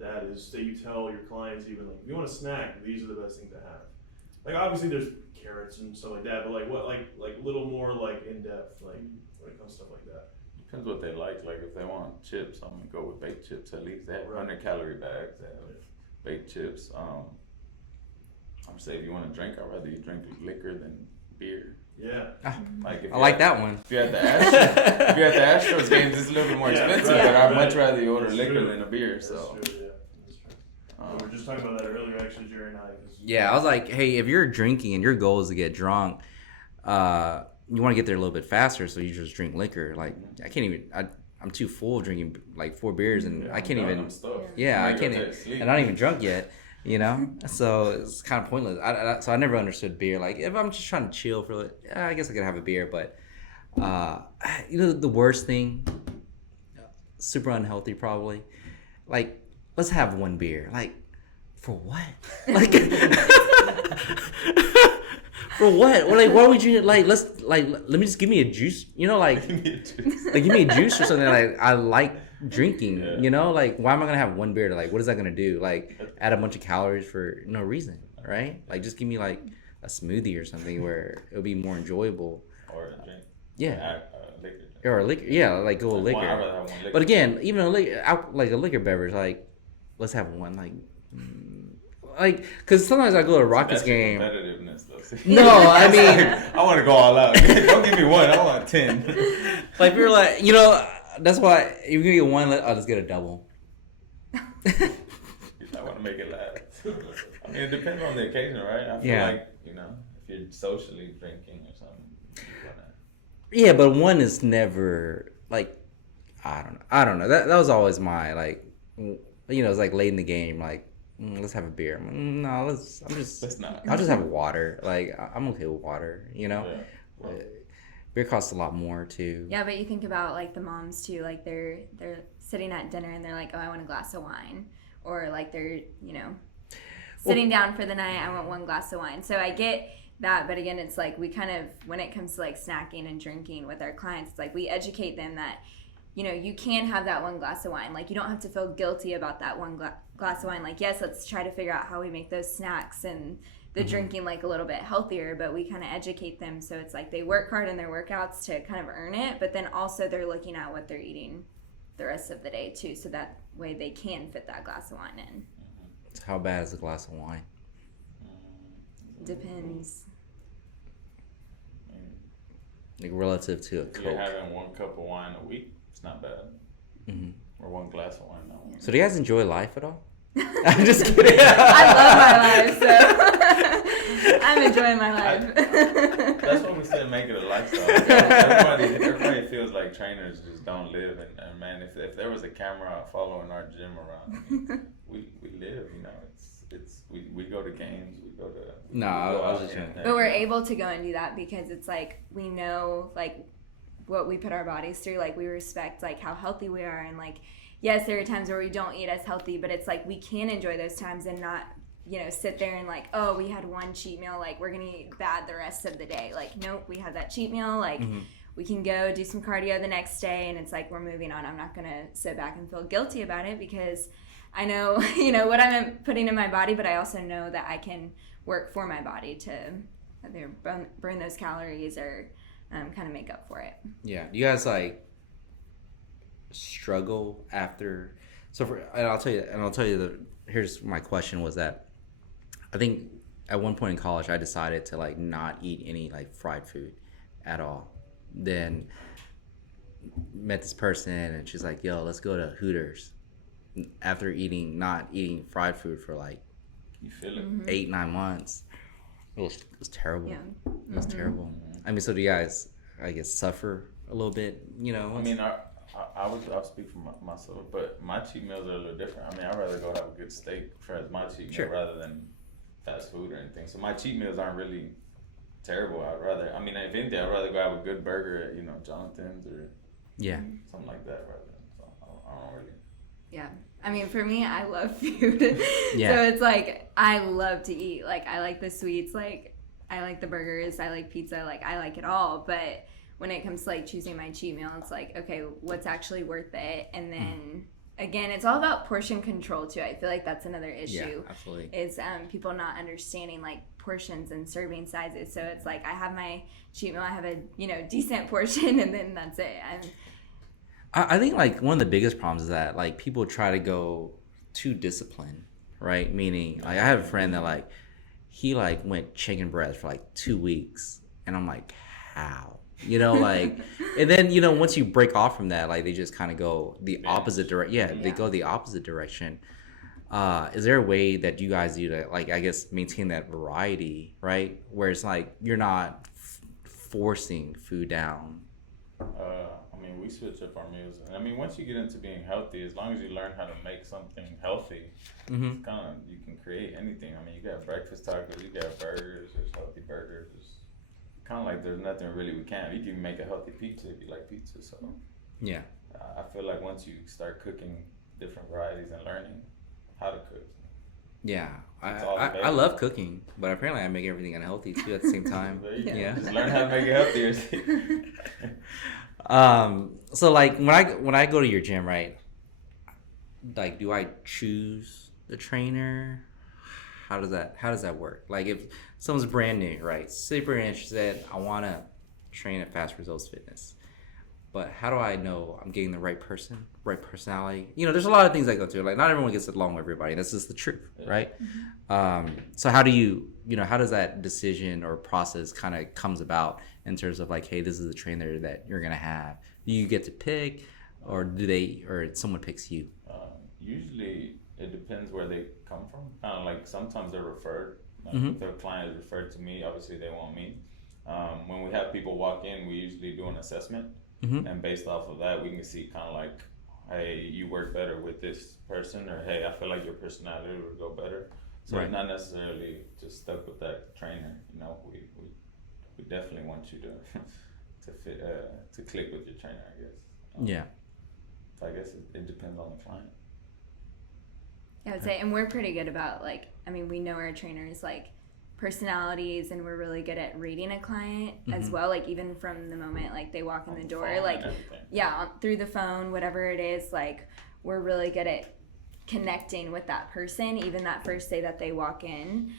that you tell your clients even like if you want a snack, these are the best things to have. Like obviously there's carrots and stuff like that, but like what like a little more like in depth like when it comes to stuff like that. Depends what they like. Like if they want chips, I'm gonna go with baked chips. At least they have 100-calorie bags. They have baked chips. I'm saying if you want to drink, I'd rather you drink liquor than beer. Yeah. Like I like that one. If you're at the Astros games, it's a little bit more expensive, but I'd much rather you order liquor than a beer. That's so. true, yeah. That's true. We were just talking about that earlier, actually, Jerry and I. Yeah, I was like, hey, if you're drinking and your goal is to get drunk, you want to get there a little bit faster, so you just drink liquor. Like, I can't even. I'm too full drinking like 4 beers, and I can't even. Yeah, I can't. And I'm not even drunk yet. You know, so it's kind of pointless. So I never understood beer. Like, if I'm just trying to chill for, I guess I could have a beer. But the worst thing, super unhealthy, probably. Like, let's have one beer. Like, for what? Like, for what? Like, why would you let me just give me a juice. You know, like, give me a juice or something. Like, I like drinking. Yeah. You know, like, why am I gonna have one beer? Like, what is that gonna do? Like, add a bunch of calories for no reason, right? Like, just give me like a smoothie or something where it'll be more enjoyable. Or a drink. Yeah. Liquor. Or a liquor. Yeah, like go with liquor. I'd rather have one liquor. But again, even a liquor beverage, like, let's have one. Like, because sometimes I go to a Rockets game. Competitiveness, though. No, I mean, I want to go all out. Don't give me one. I want 10. Like, you're like, that's why if you're gonna get one, I'll just get a double. I want to make it last. I mean, it depends on the occasion, right? I feel like if you're socially drinking or something. Yeah, but one is never like, I don't know. That was always my it's like late in the game, like. Let's have a beer. No, I'll just have water. Like, I'm okay with water, Yeah. Beer costs a lot more too. Yeah, but you think about like the moms too. Like they're sitting at dinner and they're like, oh, I want a glass of wine, or like they're sitting down for the night, I want 1 glass of wine. So I get that, but again, it's like we kind of, when it comes to like snacking and drinking with our clients, it's like we educate them that, you know, you can have that 1 glass of wine. Like, you don't have to feel guilty about that 1 glass of wine. Like, yes, let's try to figure out how we make those snacks and the drinking like a little bit healthier, but we kind of educate them. So it's like they work hard in their workouts to kind of earn it, but then also they're looking at what they're eating the rest of the day too. So that way they can fit that glass of wine in. How bad is a glass of wine? Depends. Like relative to a Coke. You're having 1 cup of wine a week, it's not bad. Or 1 glass of wine, no. So do you guys enjoy life at all? I'm just kidding. I love my life, so I'm enjoying my life. That's what we said, make it a lifestyle. Everybody feels like trainers just don't live. And man, if there was a camera following our gym around, I mean, we live, you know. We go to games, we go to... I was just saying. But we're able to go and do that because it's like we know like what we put our bodies through. Like, we respect like how healthy we are, and like, yes, there are times where we don't eat as healthy, but it's like we can enjoy those times and not, you know, sit there and like, oh, we had 1 cheat meal, like we're gonna eat bad the rest of the day. Like, nope, we had that cheat meal, like we can go do some cardio the next day, and it's like we're moving on. I'm not gonna sit back and feel guilty about it because I know, you know, what I'm putting in my body, but I also know that I can work for my body to either burn those calories or kind of make up for it. Yeah. Do you guys like struggle after? And I'll tell you here's my question was that I think at one point in college I decided to like not eat any like fried food at all. Then met this person and she's like, yo, let's go to Hooters. After not eating fried food for like you feel it 8-9 months, it was terrible. Yeah. It was terrible. I mean, so do you guys, I guess, suffer a little bit? You know, I mean, I'll speak for myself, but my cheat meals are a little different. I mean, I'd rather go have a good steak as my cheat meal rather than fast food or anything. So my cheat meals aren't really terrible. If anything, I'd rather go have a good burger at, you know, Johnathan's or something like that rather than. So I don't really. Yeah. I mean, for me, I love food. Yeah. So it's like, I love to eat. Like, I like the sweets. Like, I like the burgers. I like pizza. Like, I like it all. But when it comes to, like, choosing my cheat meal, it's like, okay, what's actually worth it? And then, again, it's all about portion control, too. I feel like that's another issue. Yeah, absolutely. Is people not understanding, like, portions and serving sizes. So it's like, I have my cheat meal. I have a, you know, decent portion, and then that's it. I think like one of the biggest problems is that like people try to go too disciplined, right? Meaning like I have a friend that like he like went chicken breast for like 2 weeks, and I'm like, how? You know, like, and then, you know, once you break off from that, like they just kind of go the opposite direction. Yeah, they go the opposite direction. Is there a way that you guys do to like, I guess, maintain that variety, right? Where it's like you're not forcing food down. We switch up our meals. And I mean, once you get into being healthy, as long as you learn how to make something healthy, it's kind of, you can create anything. I mean, you got breakfast tacos, you got burgers, there's healthy burgers. It's kind of like there's nothing really we can't. You can make a healthy pizza if you like pizza. So yeah, I feel like once you start cooking different varieties and learning how to cook. Yeah, I love cooking, but apparently I make everything unhealthy too at the same time. Yeah, just learn how to make it healthier. So like when I go to your gym, right? Like, do I choose the trainer? How does that work? Like, if someone's brand new, right? Super interested, I want to train at Fast Results Fitness. But how do I know I'm getting the right person, right personality? You know, there's a lot of things that go through. Like, not everyone gets along with everybody. That's just the truth, right? So how do you know, how does that decision or process kind of comes about in terms of like, hey, this is the trainer that you're gonna have? Do you get to pick, or someone picks you? Usually, it depends where they come from. Kind of like sometimes they're referred. Like if their client is referred to me, obviously they want me. When we have people walk in, we usually do an assessment. And based off of that, we can see kind of like, hey, you work better with this person, or hey, I feel like your personality would go better. So it's not necessarily just stuck with that trainer. You know, we definitely want you to click with your trainer, I guess. So I guess it depends on the client. I would say, and we're pretty good about like, I mean, we know our trainers like personalities, and we're really good at reading a client as well. Like even from the moment like they walk in the door, like through the phone, whatever it is, like we're really good at connecting with that person, even that first day that they walk in.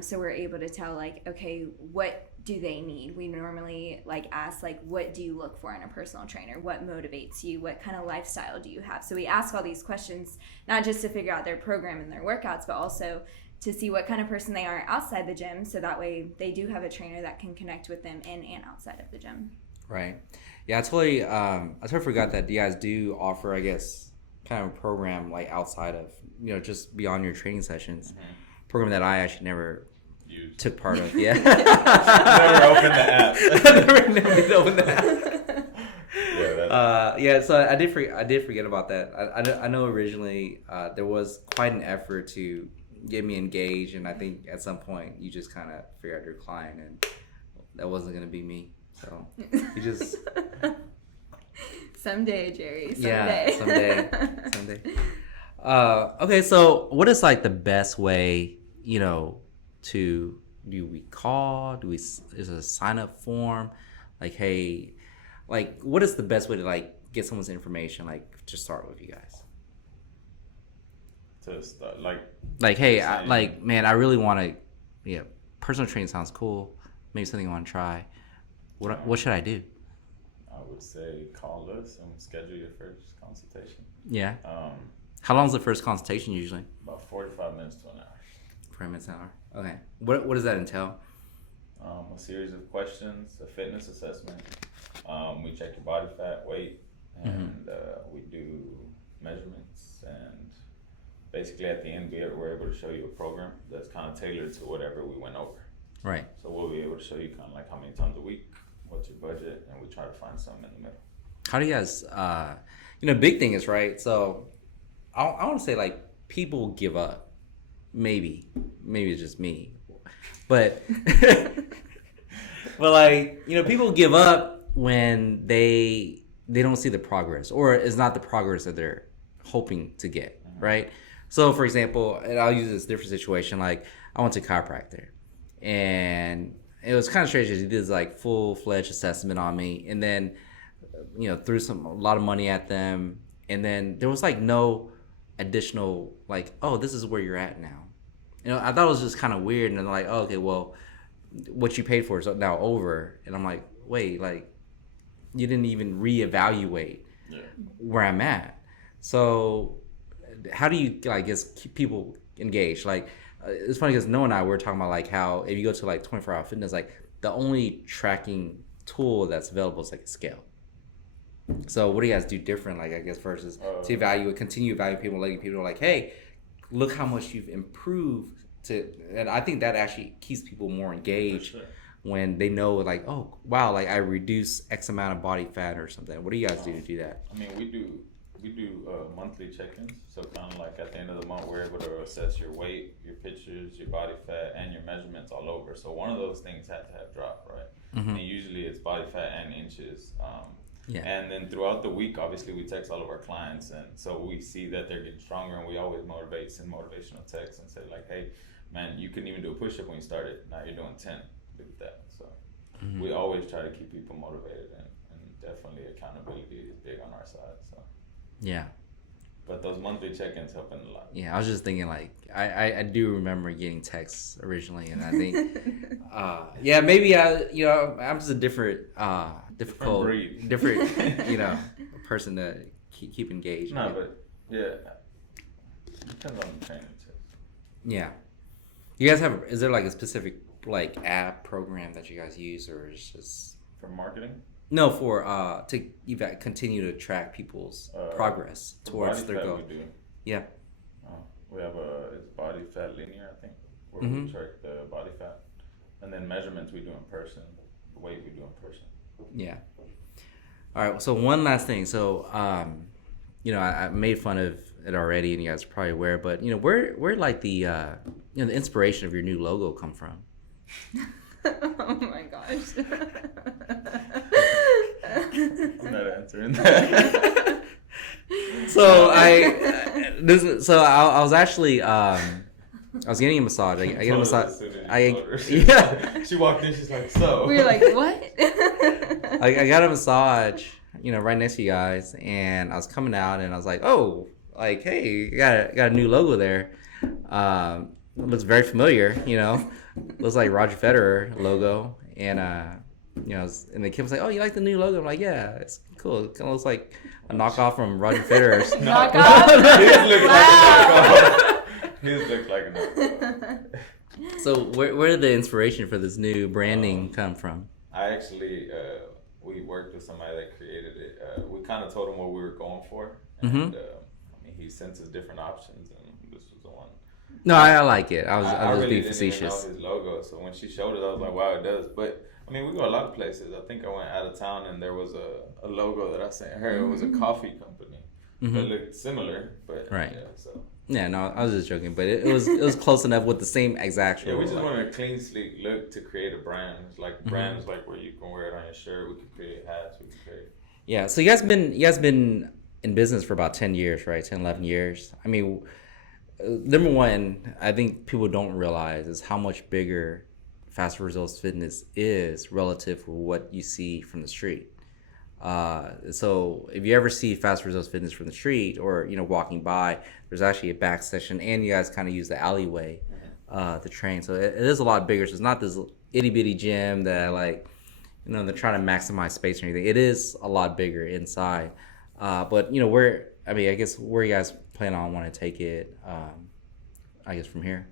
So we're able to tell like, okay, what do they need? We normally like ask like, what do you look for in a personal trainer? What motivates you? What kind of lifestyle do you have? So we ask all these questions, not just to figure out their program and their workouts, but also to see what kind of person they are outside the gym. So that way they do have a trainer that can connect with them in and outside of the gym. Right. Yeah, I totally forgot that you guys do offer, I guess, kind of a program like outside of, you know, just beyond your training sessions. Program that I actually never took part of. Yeah. Never opened the app. never opened the app. Yeah, so I did forget about that. I know originally there was quite an effort to get me engaged, and I think at some point you just kind of figured out your client, and that wasn't going to be me. So you just someday, Jerry. Someday. Yeah, someday. Okay, so what is like the best way, you know, do we call? Is it a sign up form? Like, hey, like what is the best way to like get someone's information, like to start with you guys? To start like hey, man, I really want to, yeah, personal training sounds cool. Maybe something I want to try. What should I do? I would say call us and schedule your first consultation. Yeah. How long is the first consultation usually? About 45 minutes to an hour. 40 minutes an hour. Okay. What does that entail? A series of questions, a fitness assessment. We check your body fat, weight, and we do measurements. And basically at the end, we're able to show you a program that's kind of tailored to whatever we went over. Right. So we'll be able to show you kind of like how many times a week, what's your budget, and we try to find something in the middle. How do you guys, big thing is, right, so I want to say like people give up. Maybe it's just me, but like, you know, people give up when they don't see the progress, or it's not the progress that they're hoping to get, right? So for example, and I'll use this different situation, like I went to chiropractor, and it was kind of strange because he did like full-fledged assessment on me, and then, you know, threw a lot of money at them, and then there was like no additional like, oh, this is where you're at now. You know, I thought it was just kind of weird, and then like, oh, okay, well, what you paid for is now over, and I'm like, wait, like you didn't even reevaluate where I'm at. So how do you, I guess, keep people engaged? Like it's funny because Noah and I were talking about like how if you go to like 24-hour fitness, like the only tracking tool that's available is like a scale. So what do you guys do different, like I guess, versus to continue evaluating people, letting people know like, hey, look how much you've improved and I think that actually keeps people more engaged when they know like, oh wow, like I reduced X amount of body fat or something. What do you guys do to do that? I mean, we do monthly check-ins, so kind of like at the end of the month we're able to assess your weight, your pictures, your body fat, and your measurements all over. So one of those things had to have dropped, right? And usually it's body fat and inches. And then throughout the week, obviously we text all of our clients, and so we see that they're getting stronger, and we always send motivational texts and say like, hey man, you couldn't even do a push-up when you started, now you're doing 10, do that. So we always try to keep people motivated, and definitely accountability is big on our side. So yeah, but those monthly check-ins helping a lot. Yeah, I was just thinking like I do remember getting texts originally, and I think yeah, maybe I'm just a different person to keep engaged. No, but yeah, depends on the training too. Yeah, you guys is there like a specific like app program that you guys use, or is just for marketing? No, for to continue to track people's progress towards their goal. We do. Yeah. We have it's body fat linear, I think, where we track the body fat, and then measurements we do in person, the weight we do in person. Yeah. All right. So one last thing. So I made fun of it already, and you guys are probably aware, but where like the the inspiration of your new logo come from? Oh my gosh. I'm not answering that. So I was actually I was getting a massage. I get a massage. Yeah. She walked in. She's like, so. We were like, what? I got a massage, right next to you guys, and I was coming out, and I was like, oh, like, hey, you got a new logo there. It looks very familiar, looks like Roger Federer logo, and and the kid was like, oh, you like the new logo? I'm like, yeah, it's cool. It kind of looks like a knockoff from Roger Federer's. Knockoff? His looks like a knockoff. So where did the inspiration for this new branding come from? I actually, we worked with somebody that created it. We kind of told him what we were going for, and he sent us different options, and this was the one. No, I like it. I was really being didn't facetious. Even know his logo, so when she showed it, I was like, wow, it does. But I mean, we go a lot of places. I think I went out of town, and there was a logo that I sent her. It was a coffee company. It looked similar, but right. Yeah, so. Yeah, no, I was just joking, but it was close enough with the same exact. Yeah, we just wanted a clean, sleek look to create a brand. It's like brands like where you can wear it on your shirt. We could create hats. We could create. Yeah, so you guys been in business for about 10 years, right? 10, 11 years. I mean, number one, I think people don't realize is how much bigger Faster Results Fitness is relative to what you see from the street. So if you ever see Fast Results Fitness from the street or walking by, there's actually a back section, and you guys kind of use the alleyway to train. So it is a lot bigger. So it's not this itty bitty gym that they're trying to maximize space or anything. It is a lot bigger inside. But I guess where you guys plan on want to take it? I guess from here.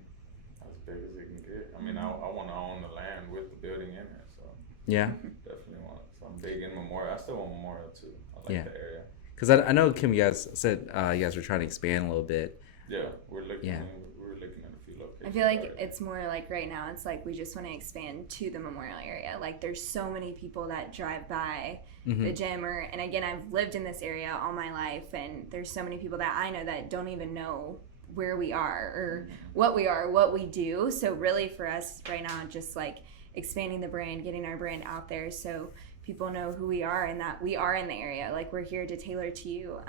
As big as it can get. I mean, I want to own the land with the building in it. So yeah. Definitely want something big in Memorial. I still want Memorial too. I like the area. Because I know, Kim, you guys said you guys were trying to expand a little bit. Yeah, we're looking at a few locations. I feel like it's more like right now, it's like we just want to expand to the Memorial area. Like there's so many people that drive by the gym, and again, I've lived in this area all my life, and there's so many people that I know that don't even know where we are or what we do. So really for us right now, just like expanding the brand, getting our brand out there so people know who we are and that we are in the area. Like we're here to tailor to you.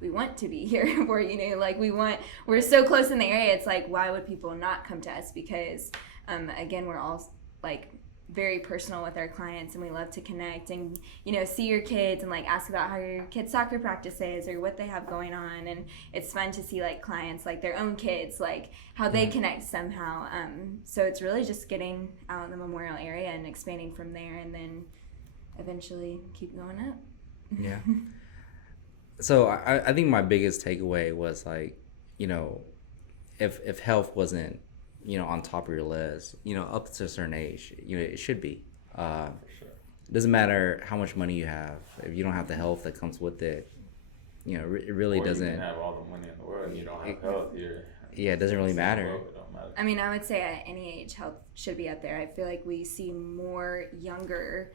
We want to be here for we're so close in the area. It's like, why would people not come to us? Because again, we're all like very personal with our clients, and we love to connect and see your kids and like ask about how your kids' soccer practice is or what they have going on. And it's fun to see like clients, like their own kids, like how they connect somehow. So it's really just getting out in the Memorial area and expanding from there, and then eventually keep going up. Yeah. So I think my biggest takeaway was if health wasn't on top of your list, up to a certain age, it should be. For sure. It doesn't matter how much money you have if you don't have the health that comes with it. It really doesn't. You can have all the money in the world and you don't have health here. Yeah, it doesn't really matter. I mean, I would say at any age, health should be up there. I feel like we see more younger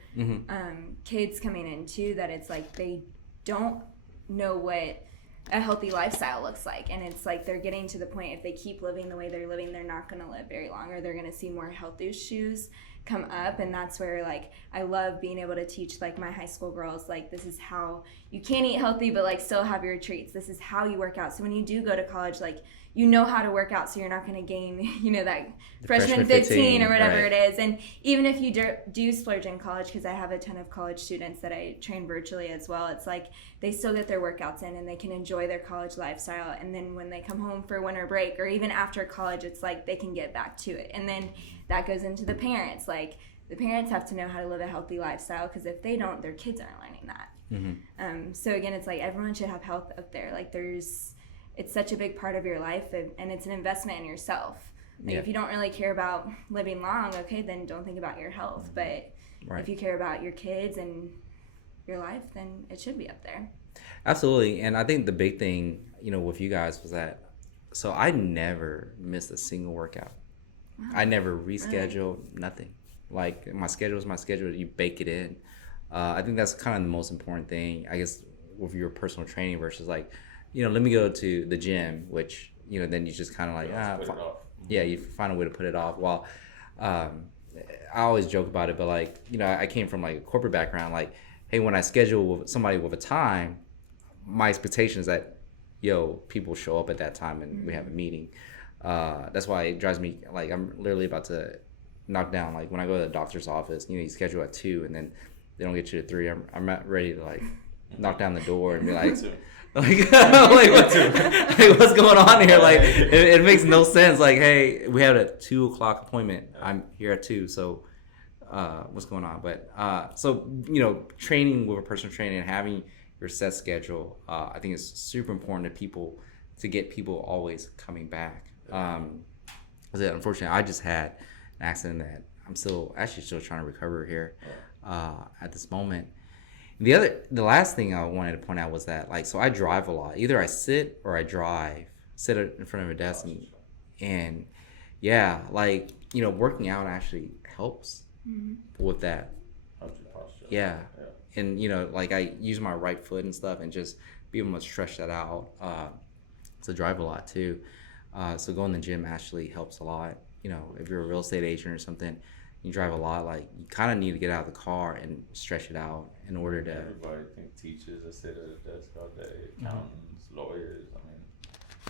kids coming in too, that it's like they don't know what a healthy lifestyle looks like, and it's like they're getting to the point, if they keep living the way they're living, they're not going to live very long, or they're going to see more health issues come up. And that's where like I love being able to teach like my high school girls, like this is how you can eat healthy but like still have your treats. This is how you work out, so when you do go to college, like how to work out, so you're not going to gain that freshman 15 or whatever it is. And even if you do splurge in college, because I have a ton of college students that I train virtually as well, it's like they still get their workouts in and they can enjoy their college lifestyle, and then when they come home for winter break or even after college, it's like they can get back to it. And then that goes into the parents. Like the parents have to know how to live a healthy lifestyle, because if they don't, their kids aren't learning that. So again, it's like everyone should have health up there. Like it's such a big part of your life, and it's an investment in yourself. Like if you don't really care about living long, okay, then don't think about your health. But if you care about your kids and your life, then it should be up there. Absolutely. And I think the big thing, with you guys was that, so I never missed a single workout. Wow. I never rescheduled, nothing. Like my schedule is my schedule, you bake it in. I think that's kind of the most important thing, I guess, with your personal training versus like, let me go to the gym, which, then you just kind of like, you find a way to put it off. Well, I always joke about it, but like, I came from like a corporate background. Like, hey, when I schedule with somebody with a time, my expectation is that people show up at that time and we have a meeting. That's why it drives me, like, I'm literally about to knock down, like, when I go to the doctor's office, you schedule at 2 and then they don't get you at 3. I'm not ready to, like, knock down the door and be like, what's going on here? Like, it makes no sense. Like, hey, we had a 2 o'clock appointment. I'm here at 2, so what's going on? But so training with a personal trainer and having your set schedule, I think is super important to people, to get people always coming back. Unfortunately, I just had an accident that I'm still trying to recover here at this moment. The last thing I wanted to point out was that, like, so I drive a lot. Either I sit or I drive. Sit in front of a desk and yeah, like, working out actually helps with that. Helps your posture. Yeah. And like, I use my right foot and stuff and just be able to stretch that out. So drive a lot too. So going to the gym actually helps a lot. If you're a real estate agent or something, you drive a lot, like, you kind of need to get out of the car and stretch it out in order to. Everybody think teachers that sit at a desk all day, accountants, lawyers. I mean,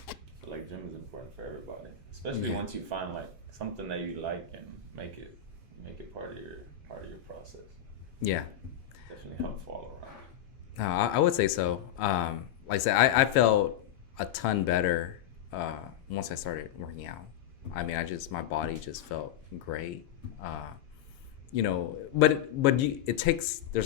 I feel like gym is important for everybody, especially once you find, like, something that you like and make it part of your process. Yeah, definitely helpful all around. No, I would say so. Like I said, I felt a ton better once I started working out. I mean, my body just felt great. There's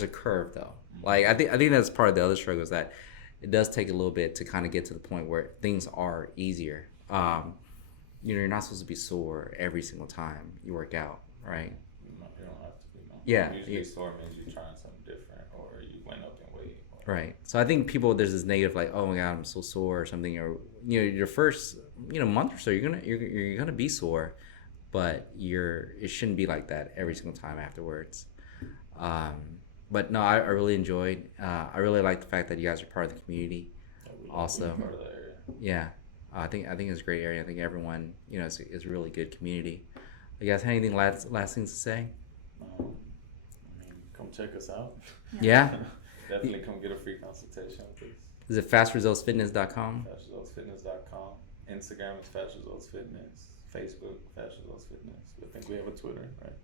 a curve though. Like, I think that's part of the other struggle, is that it does take a little bit to kind of get to the point where things are easier. You're not supposed to be sore every single time you work out, right? You don't have to be. No. Yeah. Usually sore means you're trying something different, or you went up in weight. Right. So I think there's this negative, like, oh my God, I'm so sore or something, or your first month or so you're gonna be sore, but it shouldn't be like that every single time afterwards. But no, I really enjoyed. I really like the fact that you guys are part of the community. Also, Part of the area. Yeah, I think it's a great area. I think everyone is a really good community. You guys have anything last things to say? I mean, come check us out. Yeah. Definitely come get a free consultation with us. Is it fastresultsfitness.com? Fastresultsfitness.com. Instagram is Fast Results Fitness. Facebook, Fast Results Fitness. I think we have a Twitter, right?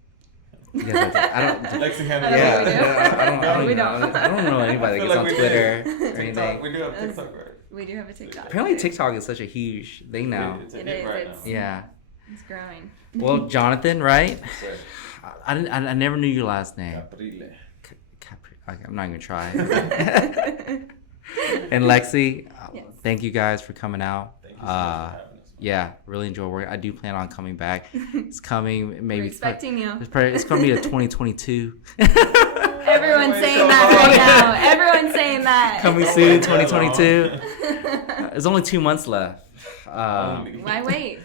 Yeah, I don't. Lexie handles I don't know anybody that gets on Twitter or anything. We do have TikTok, right? We do have a TikTok. Apparently, TikTok is such a huge thing now. It's a It hit is, right it's- now. Yeah. It's growing. Well, Johnathan, right? Sir, I never knew your last name. Caprille. Okay, I'm not gonna try. And Lexie, Yes. thank you guys for coming out. Thank you so much for having us. Yeah, really enjoy work. I do plan on coming back. It's coming, maybe. We're expecting you. It's gonna be a 2022. Everyone's saying that right now. Everyone's saying that. Coming soon, 2022. There's only 2 months left. Why wait?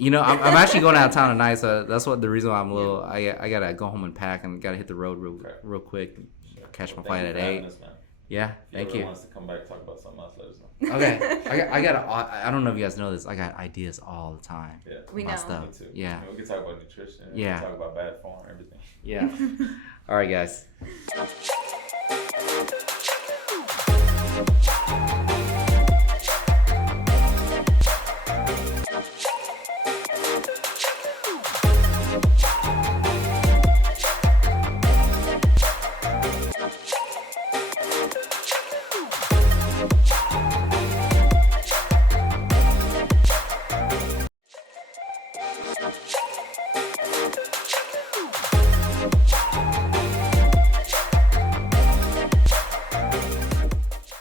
I'm actually going out of town tonight, so that's the reason why I'm a little. I gotta go home and pack and gotta hit the road real quick. Catch my flight at 8. Yeah, thank you. If wants to come back and talk about something else, let us know. Okay, I don't know if you guys know this. I got ideas all the time. Yeah. We know. about stuff. Me too. Yeah. We can talk about nutrition. Yeah. We can talk about bad form, everything. Yeah. All right, guys.